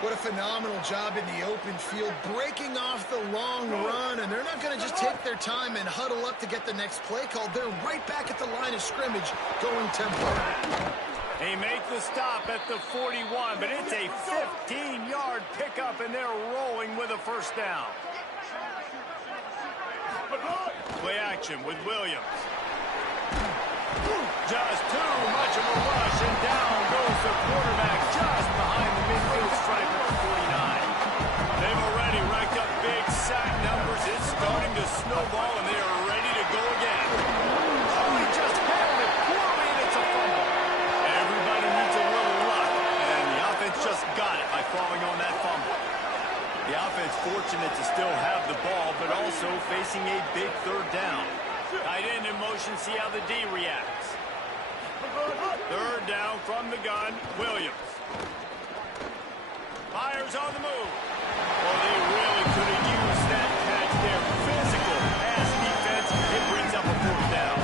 What a phenomenal job in the open field, breaking off the long run, and they're not going to just take their time and huddle up to get the next play called. They're right back at the line of scrimmage, going tempo. They make the stop at the 41, but it's a 15-yard pickup, and they're rolling with a 1st down. Play action with Williams. Just too much of a rush, and down goes the quarterback just behind the midfield stripe at the 49. They've already racked up big sack numbers. It's starting to snowball, and they are ready to go again. Oh, he just handled it poorly, and it's a fumble. Everybody needs a little luck, and the offense just got it by falling on that fumble. The offense fortunate to still have the ball, but also facing a big 3rd down. Tight end in motion, see how the D reacts. from the gun, Williams. Fires on the move. Well, they really could have used that catch there. Physical pass defense. It brings up a fourth down.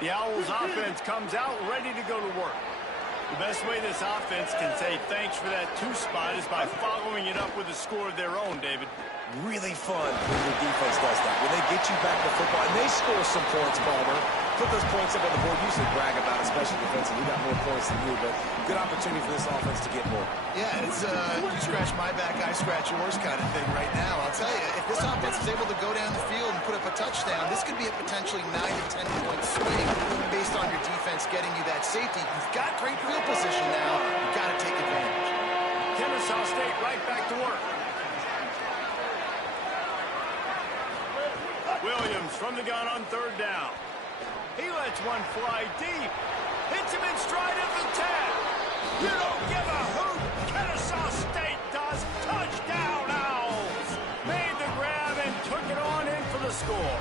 The Owls offense comes out ready to go to work. The best way this offense can say thanks for that 2 spot is by following it up with a score of their own, David. Really fun when your defense does that. When they get you back to football, and they score some points, Palmer. Put those points up on the board. Usually brag about it, especially defensive. We got more points than you, but good opportunity for this offense to get more. Yeah, it's you scratch my back, I scratch yours kind of thing right now. I'll tell you, if this offense is able to go down the field and put up a touchdown, this could be a potentially 9 to 10 point swing based on your defense getting you that safety. You've got great field position now. You've got to take advantage. Kennesaw State right back to work. Williams from the gun on 3rd down. He lets one fly deep. Hits him in stride at the 10. You don't give a hoot. Kennesaw State does. Touchdown, Owls. Made the grab and took it on in for the score.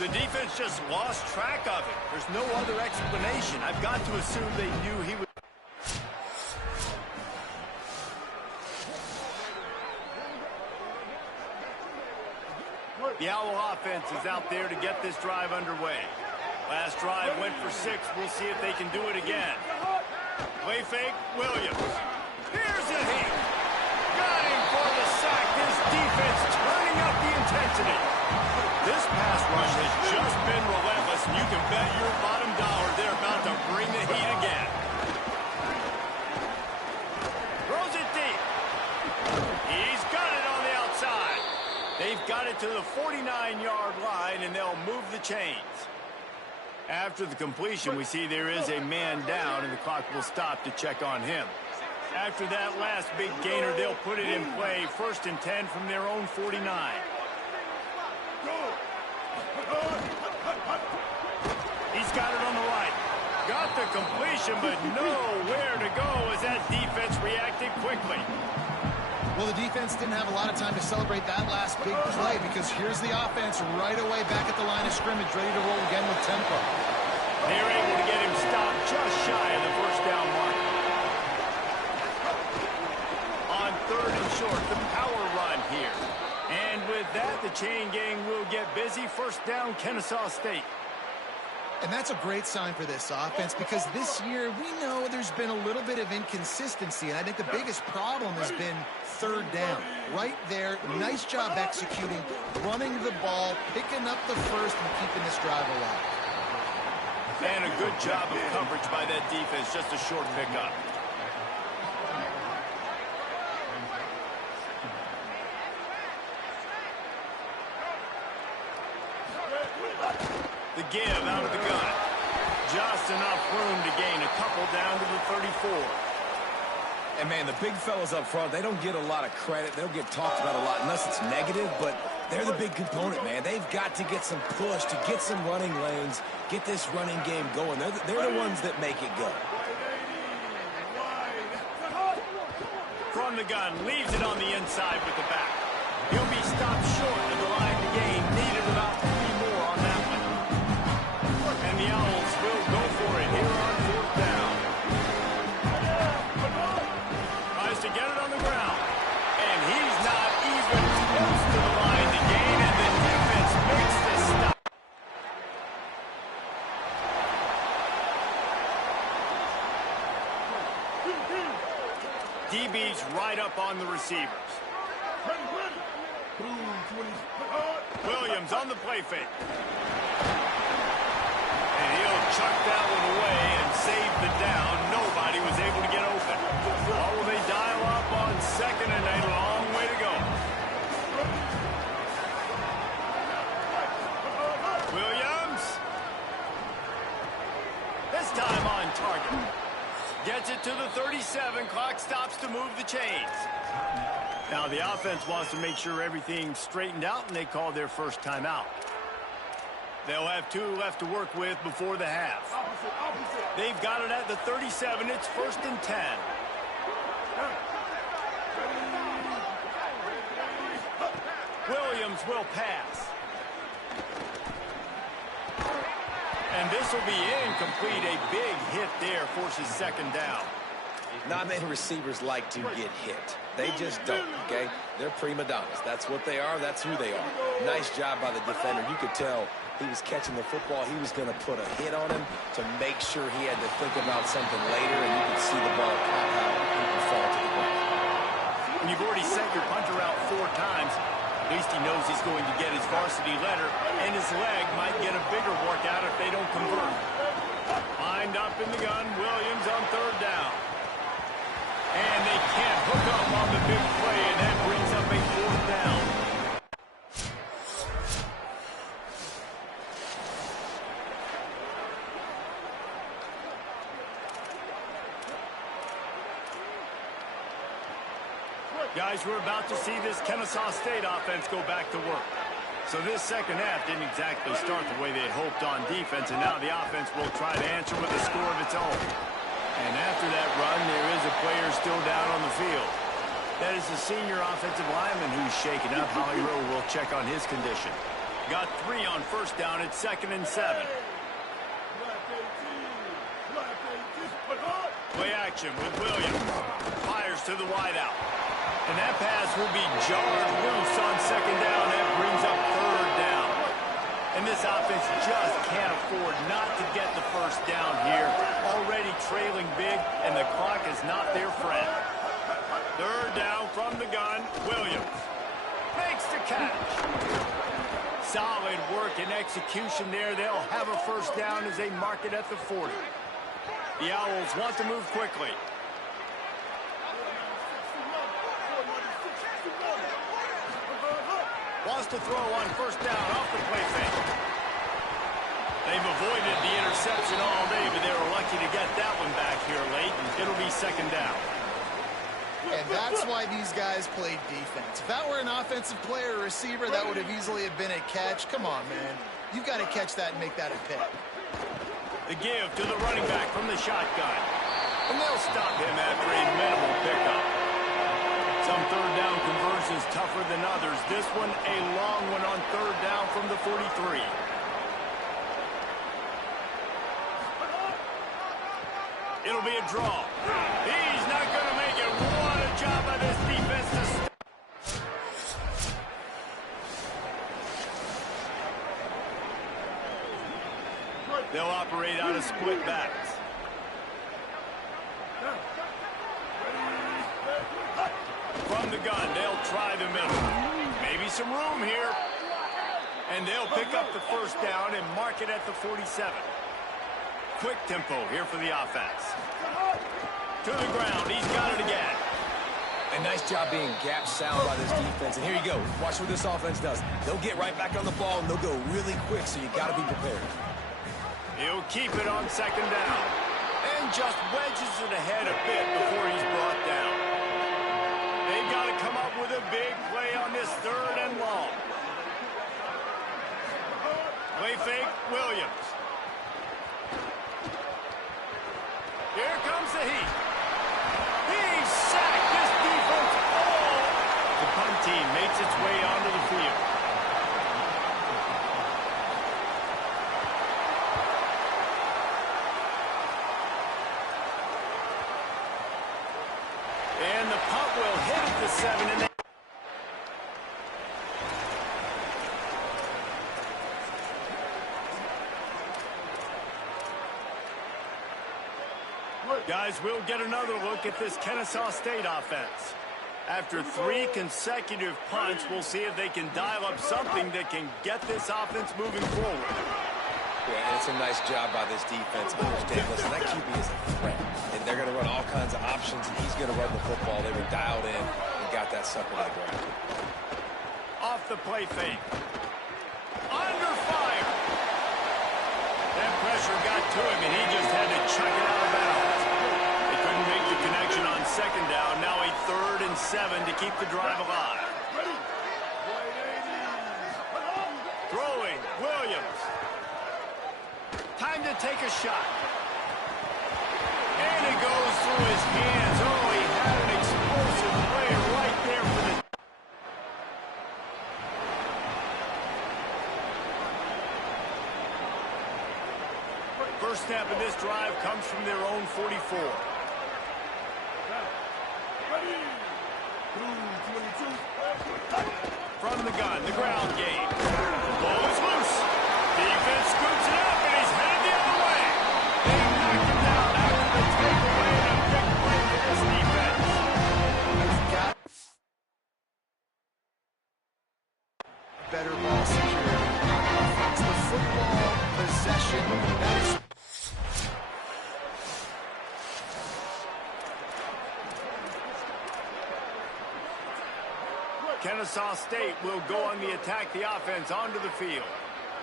The defense just lost track of it. There's no other explanation. I've got to assume they knew he was... The Owl offense is out there to get this drive underway. Last drive went for 6. We'll see if they can do it again. Play fake, Williams. Here's a hit. Got him for the sack. This defense turning up the intensity. This pass rush has just been relentless, and you can bet your bottom dollar they're about to bring the heat again. Throws it deep. He's got it on the outside. They've got it to the 49-yard line, and they'll move the chains. After the completion, we see there is a man down, and the clock will stop to check on him. After that last big gainer, they'll put it in play. 1st and 10 from their own 49. He's got it on the right. Got the completion, but nowhere to go as that defense reacted quickly. Well, the defense didn't have a lot of time to celebrate that last big play because here's the offense right away back at the line of scrimmage, ready to roll again with tempo. They're able to get him stopped just shy of the 1st down mark. On 3rd and short, the power run here. And with that, the chain gang will get busy. 1st down, Kennesaw State. And that's a great sign for this offense because this year we know there's been a little bit of inconsistency, and I think the biggest problem has been 3rd down. Right there, nice job executing, running the ball, picking up the 1st, and keeping this drive alive. And a good job of coverage by that defense, just a short pickup. The give out of the gun. Just enough room to gain a couple down to the 34. And, man, the big fellas up front, they don't get a lot of credit. They don't get talked about a lot unless it's negative, but they're the big component, man. They've got to get some push, to get some running lanes, get this running game going. They're the ones that make it go. From the gun, leaves it on the inside with the back. He'll be stopped short of the line to gain. Needed about 3 more on that one. And the Owls will go for it here on 4th down. Tries to get it on the ground. And he's not even close to the line to gain, and the defense makes the stop. DB's right up on the receivers. Williams on the play fake. And he'll chuck that one away and save the down. Nobody was able to get open. Oh, will they dial up on 2nd and a long way to go. Williams. This time on target. Gets it to the 37. Clock stops to move the chains. Now the offense wants to make sure everything's straightened out, and they call their 1st timeout. They'll have 2 left to work with before the half. They've got it at the 37. It's 1st and 10. Williams will pass. And this will be incomplete. A big hit there forces second down. Not many receivers like to get hit. They just don't, okay? They're prima donnas. That's what they are. That's who they are. Nice job by the defender. You could tell he was catching the football. He was going to put a hit on him to make sure he had to think about something later, and you could see the ball pop out and fall to the ground. When you've already sent your punter out 4 times, at least he knows he's going to get his varsity letter, and his leg might get a bigger workout if they don't convert. Lined up in the gun, Williams on third down. And they can't hook up on the big play, and that brings up a 4th down. Guys, we're about to see this Kennesaw State offense go back to work. So this second half didn't exactly start the way they had hoped on defense, and now the offense will try to answer with a score of its own. And after that run, there is a player still down on the field. That is the senior offensive lineman who's shaken up. Holly Rowe will check on his condition. Got 3 on first down at 2nd and 7. Play action with Williams. Fires to the wideout. And that pass will be jarred loose on second down. That brings up third down. And this offense just can't afford not to get the first down here. Already trailing big, and the clock is not their friend. Third down from the gun. Williams makes the catch. Solid work and execution there. They'll have a first down as they mark it at the 40. The Owls want to move quickly. Wants to throw on first down off the play fake. They've avoided the interception all day, but they were lucky to get that one back here late, and it'll be second down. And that's why these guys played defense. If that were an offensive player or receiver, that would have easily have been a catch. Come on, man. You've got to catch that and make that a pick. The give to the running back from the shotgun. And they'll stop him after a minimal pickup. Some third down conversions tougher than others. This one, a long one on third down from the 43. It'll be a draw. He's not going to make it. What a job by this defense to stop. They'll operate out of split backs. From the gun, they'll try the middle. Maybe some room here. And they'll pick up the first down and mark it at the 47. Quick tempo here for the offense. To the ground, he's got it again. A nice job being gap sound by this defense. And here you go. Watch what this offense does. They'll get right back on the ball, and they'll go really quick, so you got to be prepared. He'll keep it on second down. And just wedges it ahead a bit before he's brought down. They've got to come up with a big play on this third and long. Play fake, Williams. Here comes the heat. He's sacked. This defense, the punt team makes its way onto the field. And the punt will hit at the 7. And guys, we'll get another look at this Kennesaw State offense. After 3 consecutive punts, we'll see if they can dial up something that can get this offense moving forward. Yeah, and it's a nice job by this defense. Understand, listen, that QB is a threat. And they're going to run all kinds of options, and he's going to run the football. They were dialed in and got that sucker to the ground. Off the play fake. Under fire. That pressure got to him, and he just had to chuck it out of bounds. They couldn't make the connection on second down. Now a 3rd and 7 to keep the drive alive. Throwing, Williams. Time to take a shot. And it goes through his hands. Oh, he had an explosive play right there for the... first snap of this drive comes from their own 44. Ready. 2, 22. From the gun, the ground game. The ball is loose. Defense scoops it up, and he's headed the other way. They knocked him down after the takeaway, and a big play for this defense. You've got better ball security on offense. The football possession, that is... Kennesaw State will go on the attack, the offense onto the field.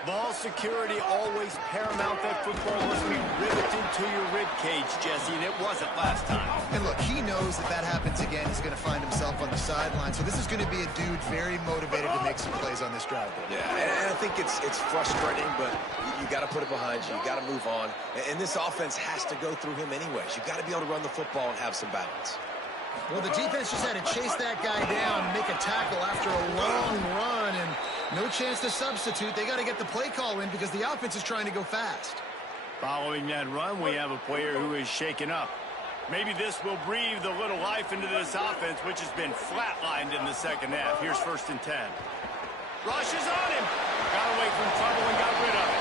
Ball security always paramount. That football must be riveted to your rib cage, Jesse, and it wasn't last time. And look, he knows that that happens again. He's going to find himself on the sideline. So this is going to be a dude very motivated to make some plays on this drive. Yeah, and I think it's frustrating, but you got to put it behind you. You got to move on. And this offense has to go through him anyways. You got to be able to run the football and have some balance. Well, the defense just had to chase that guy down and make a tackle after a long run, and no chance to substitute. They got to get the play call in because the offense is trying to go fast. Following that run, we have a player who is shaken up. Maybe this will breathe a little life into this offense, which has been flatlined in the second half. Here's 1st and 10. Rushes on him. Got away from trouble and got rid of it.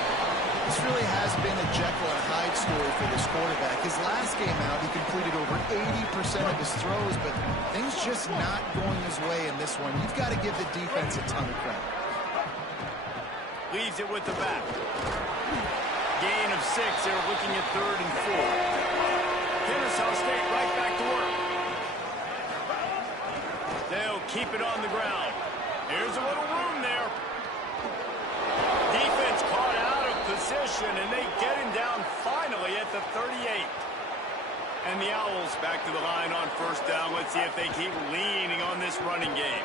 This really has been a Jekyll and Hyde story for this quarterback. His last game out, he completed over 80% of his throws, but things just not going his way in this one. You've got to give the defense a ton of credit. Leaves it with the back. Gain of 6. They're looking at 3rd and 4. Kennesaw State right back to work. They'll keep it on the ground. Here's a little room there. Defense caught out of position, and they get him down finally at the 38. And the Owls back to the line on 1st down. Let's see if they keep leaning on this running game.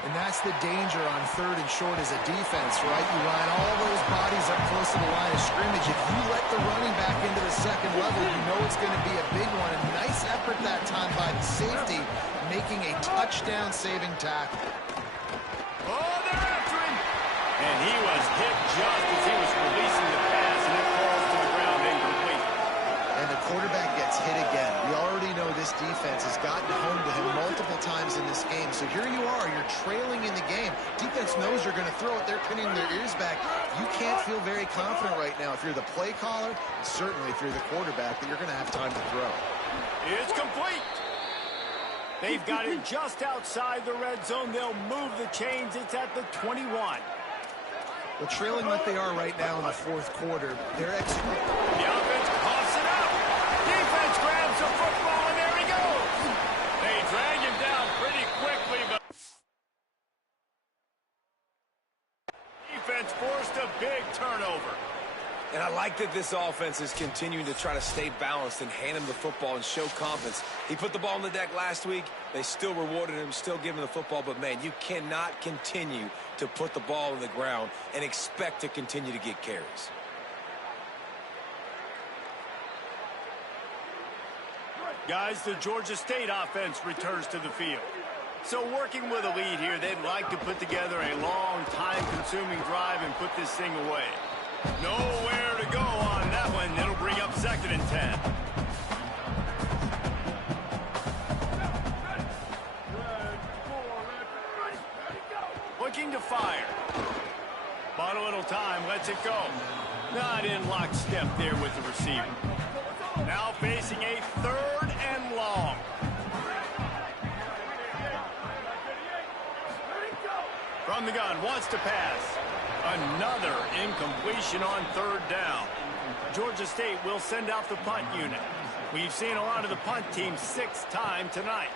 And that's the danger on 3rd and short as a defense, right? You line all those bodies up close to the line of scrimmage. If you let the running back into the second level, you know it's going to be a big one. A nice effort that time by the safety, making a touchdown-saving tackle. Oh, they're after him. And he was hit just as he was releasing the pass, and it falls to the ground incomplete. And the quarterback gets hit again. We already know this defense has gotten home to him multiple times in this game. So here you are, you're trailing in the game. Defense knows you're going to throw it. They're pinning their ears back. You can't feel very confident right now if you're the play caller, and certainly if you're the quarterback, that you're going to have time to throw. It's complete. They've got it just outside the red zone. They'll move the chains. It's at the 21. Well, trailing like they are right now in the 4th quarter, they're executing. The offense coughs it up. Defense grabs the football, and there he goes. They drag him down pretty quickly, but defense forced a big turnover. And I like that this offense is continuing to try to stay balanced and hand him the football and show confidence. He put the ball on the deck last week. They still rewarded him, still giving him the football. But, man, you cannot continue to put the ball on the ground and expect to continue to get carries. Guys, the Georgia State offense returns to the field. So working with a lead here, they'd like to put together a long, time-consuming drive and put this thing away. Nowhere to go on that one. It'll bring up 2nd and 10. Looking to fire. Bought a little time, lets it go. Not in lockstep there with the receiver. Now facing a 3rd and long. From the gun, wants to pass. Another incompletion on 3rd down. Georgia State will send out the punt unit. We've seen a lot of the punt team 6th time tonight.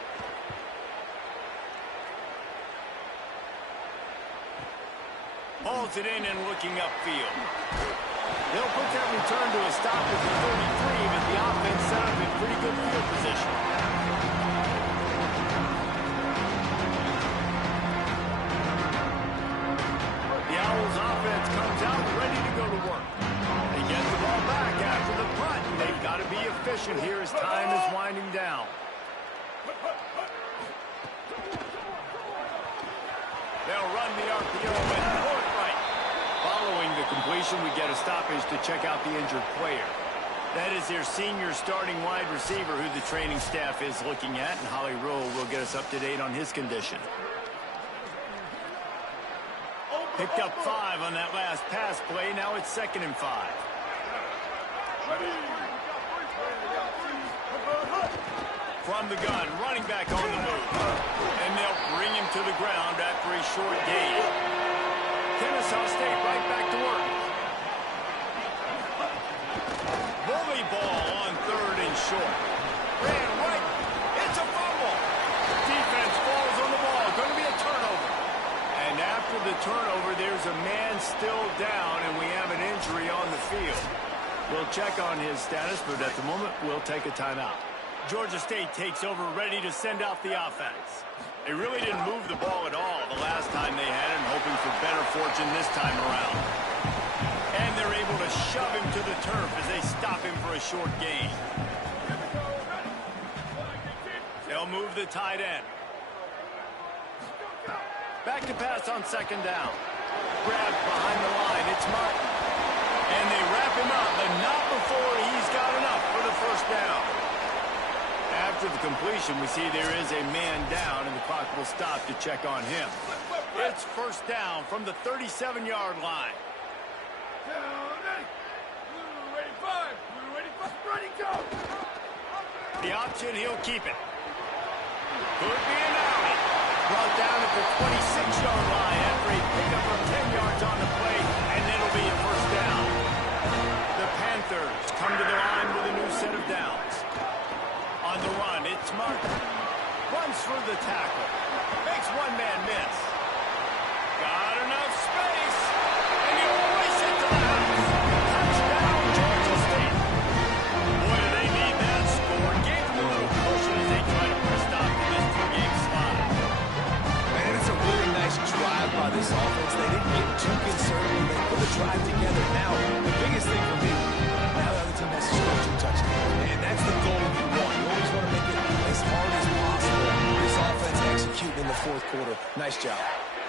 Holds it in and looking upfield. They'll put that return to a stop at the 33, but the offense set up in pretty good field position. The Owls offense comes out ready to go to work. They get the ball back after the punt. They've got to be efficient here as time is winding down. They'll run the RPO and Courtwright Following the completion, we get a stoppage to check out the injured player. That is their senior starting wide receiver who the training staff is looking at, and Holly Rowe will get us up to date on his condition. Picked up 5 on that last pass play. Now it's 2nd and 5. From the gun, running back on the move. And they'll bring him to the ground after a short gain. Kennesaw State right back to work. Bully ball on 3rd and short. Ran right. It's a fumble. Defense falls on the ball. Going to be a turnover. And after the turnover, there's a man still down, and we have an injury on the field. We'll check on his status, but at the moment, we'll take a timeout. Georgia State takes over, ready to send out the offense. They really didn't move the ball at all the last time they had it, hoping for better fortune this time around. And they're able to shove him to the turf as they stop him for a short gain. They'll move the tight end. Back to pass on 2nd down. Grabbed behind the line. It's Martin. And they wrap him up, but not before he's got enough for the 1st down. After the completion, we see there is a man down, and the clock will stop to check on him. It's 1st down from the 37-yard line. The option, he'll keep it. Could be an alley. Brought down at the 26-yard line after a pickup of 10 yards on the play, and it'll be a 1st down. The Panthers come to the line with a new set of downs. On the run, it's Martin. Runs through the tackle. Makes one man miss. Got enough space. And he always hit to the house. Touchdown, Georgia State. Boy, do they need that score. Gave them a little cushion as they try to put a stop to this 2-game slide. Man, it's a really nice drive by this offense. They didn't get too concerned. They put the drive together. Now, the biggest thing for me, now the other team has to score 2 touchdowns. And that's the goal you want. You always want to make it as hard as possible. This offense executing in the 4th quarter. Nice job.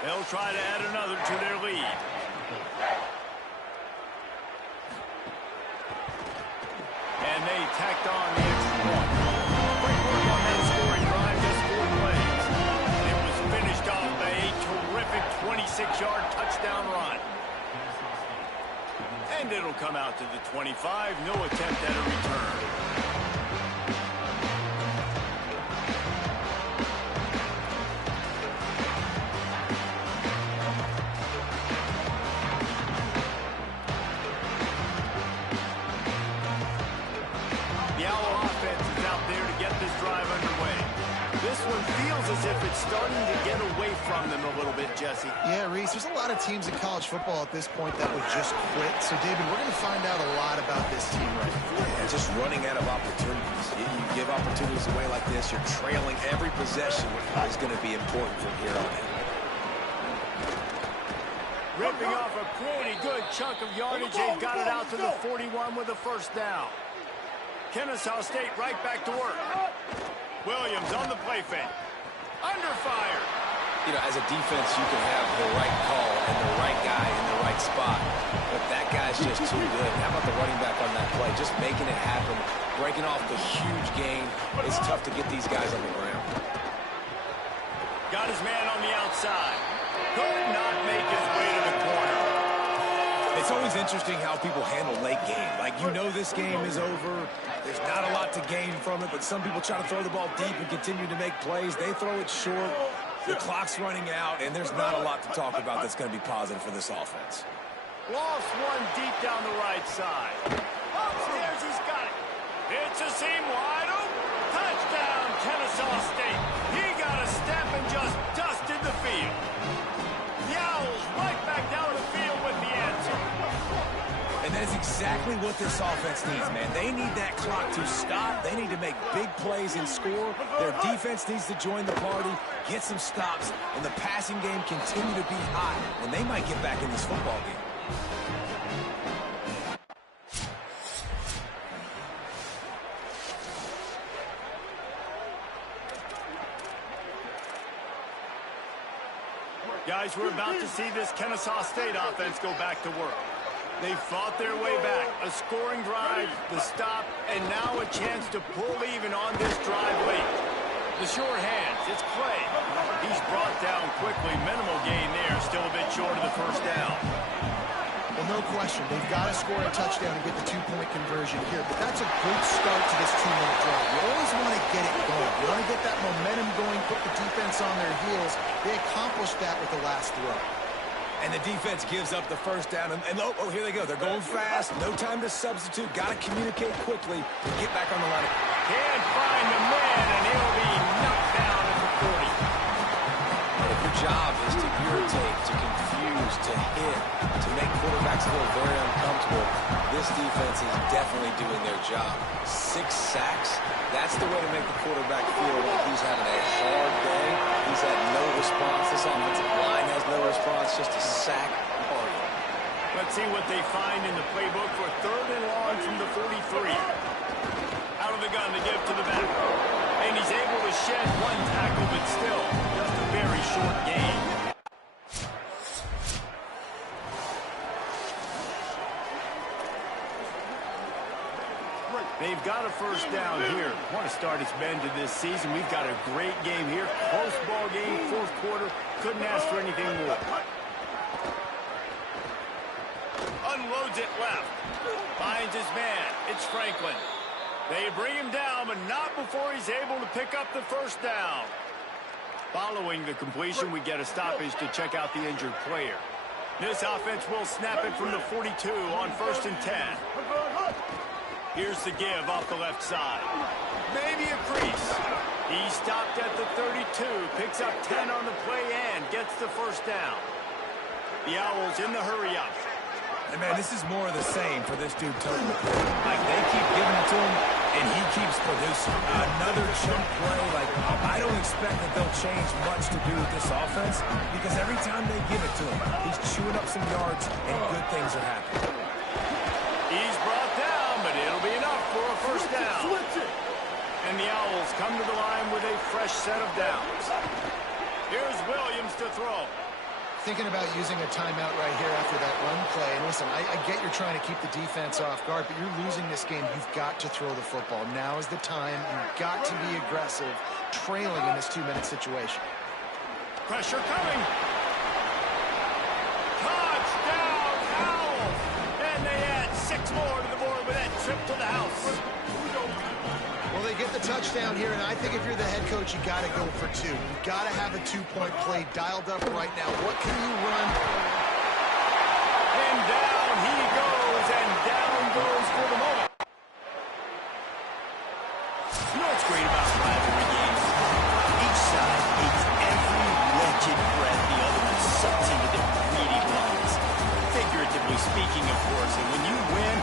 They'll try to add another to their lead. And they tacked on the extra point. Great work on that scoring drive, just 4 plays. It was finished off by a terrific 26-yard touchdown run. And it'll come out to the 25. No attempt at a return. The Owl offense is out there to get this drive underway. This one feels as if it's starting to get away from them a little bit, Jesse. Yeah, Reese, there's a lot of teams in college football at this point that would just quit. So, David, we're going to find out a lot about this team right now. Yeah, just running out of opportunities. You give opportunities away like this, you're trailing. Every possession is going to be important from here on in. Ripping off a pretty good chunk of yardage. They've got it out to the 41 with a 1st down. Kennesaw State right back to work. Williams on the play fake. Under fire. You know, as a defense, you can have the right call and the right guy in the right spot, but that guy's just too good. How about the running back on that play? Just making it happen, breaking off the huge gain. It's tough to get these guys on the ground. Got his man on the outside. Could not make his way to the corner. It's always interesting how people handle late game. Like, you know this game is over. There's not a lot to gain from it, but some people try to throw the ball deep and continue to make plays. They throw it short. The clock's running out, and there's not a lot to talk about that's going to be positive for this offense. Lost one deep down the right side. Upstairs, he's got it. It's a seam wide open. Touchdown, Kennesaw State. He got a step and just dusted the field. The Owls right back down the field with the answer. And that is exactly what this offense needs, man. They need that clock to stop. They need to make big plays and score. Their defense needs to join the party, get some stops, and the passing game continue to be hot. And they might get back in this football game. Guys, we're about to see this Kennesaw State offense go back to work. They fought their way back. A scoring drive, the stop, and now a chance to pull even on this drive late. The sure hands, it's Clay. He's brought down quickly. Minimal gain there, still a bit short of the first down. Well, no question. They've got to score a touchdown to get the two-point conversion here, but that's a good start to this 2-minute drive. You always want to get it going. You want to get that momentum going, put the defense on their heels. They accomplished that with the last throw. And the defense gives up the first down. And oh, here they go. They're going fast. No time to substitute. Got to communicate quickly and get back on the line. Can't find the man, and he'll be knocked down at the 40. And if your job is to irritate, to confuse, to hit, to make quarterbacks feel very uncomfortable, this defense is definitely doing their job. 6 sacks, that's the way to make the quarterback feel like he's having a hard day. He's had no response. This offensive line has no response, just a sack party. Let's see what they find in the playbook for 3rd and long from the 43. Out of the gun to give to the back. And he's able to shed 1 tackle, but still just a very short gain. They've got a first down here. Want to start his bend to this season. We've got a great game here. Close ball game, 4th quarter. Couldn't ask for anything more. Unloads it left. Finds his man. It's Franklin. They bring him down, but not before he's able to pick up the first down. Following the completion, we get a stoppage to check out the injured player. This offense will snap it from the 42 on 1st and 10. Here's the give off the left side. Maybe a crease. He stopped at the 32, picks up 10 on the play and gets the first down. The Owls in the hurry up. And, man, this is more of the same for this dude, Tony McCoy. Like, they keep giving it to him, and he keeps producing. Another chunk play. Like, I don't expect that they'll change much to do with this offense because every time they give it to him, he's chewing up some yards, and good things are happening. He's brought down, but it'll be enough for a first down. And the Owls come to the line with a fresh set of downs. Here's Williams to throw. Thinking about using a timeout right here after that run play. And listen, I get you're trying to keep the defense off guard, but you're losing this game. You've got to throw the football. Now is the time. You've got to be aggressive, trailing in this 2-minute situation. Pressure coming. Touchdown, Owls. And they add 6 more to the board with that trip to the house. Well, they get the touchdown here, and I think if you're the head coach, you got to go for 2. You got to have a 2-point play dialed up right now. What can you run? And down he goes, and down goes for the moment. You know what's great about rivalry games? Each side hates every wretched breath the other one sucks into their greedy lungs. Figuratively speaking, of course, and when you win,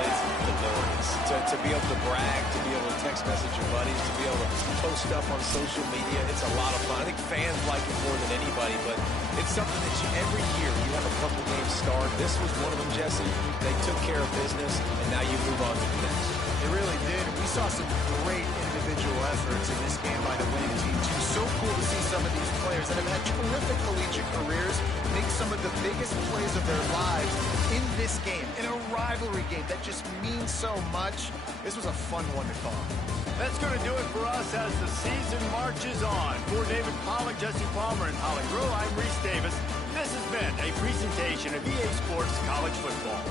It's glorious. To be able to brag, to be able to text message your buddies, to be able to post stuff on social media, it's a lot of fun. I think fans like it more than anybody, but it's something that every year you have a couple games start. This was one of them, Jesse. They took care of business, and now you move on to the next. They really did. We saw some great individual efforts in this game by the winning team, too. So cool to see some of these players that have had terrific collegiate careers make some of the biggest plays of their lives in this game, in a rivalry game that just means so much. This was a fun one to call. that's going to do it for us as the season marches on. For David Pollack, Jesse Palmer, and Holly Rowe, I'm Reese Davis. This has been a presentation of EA Sports College Football.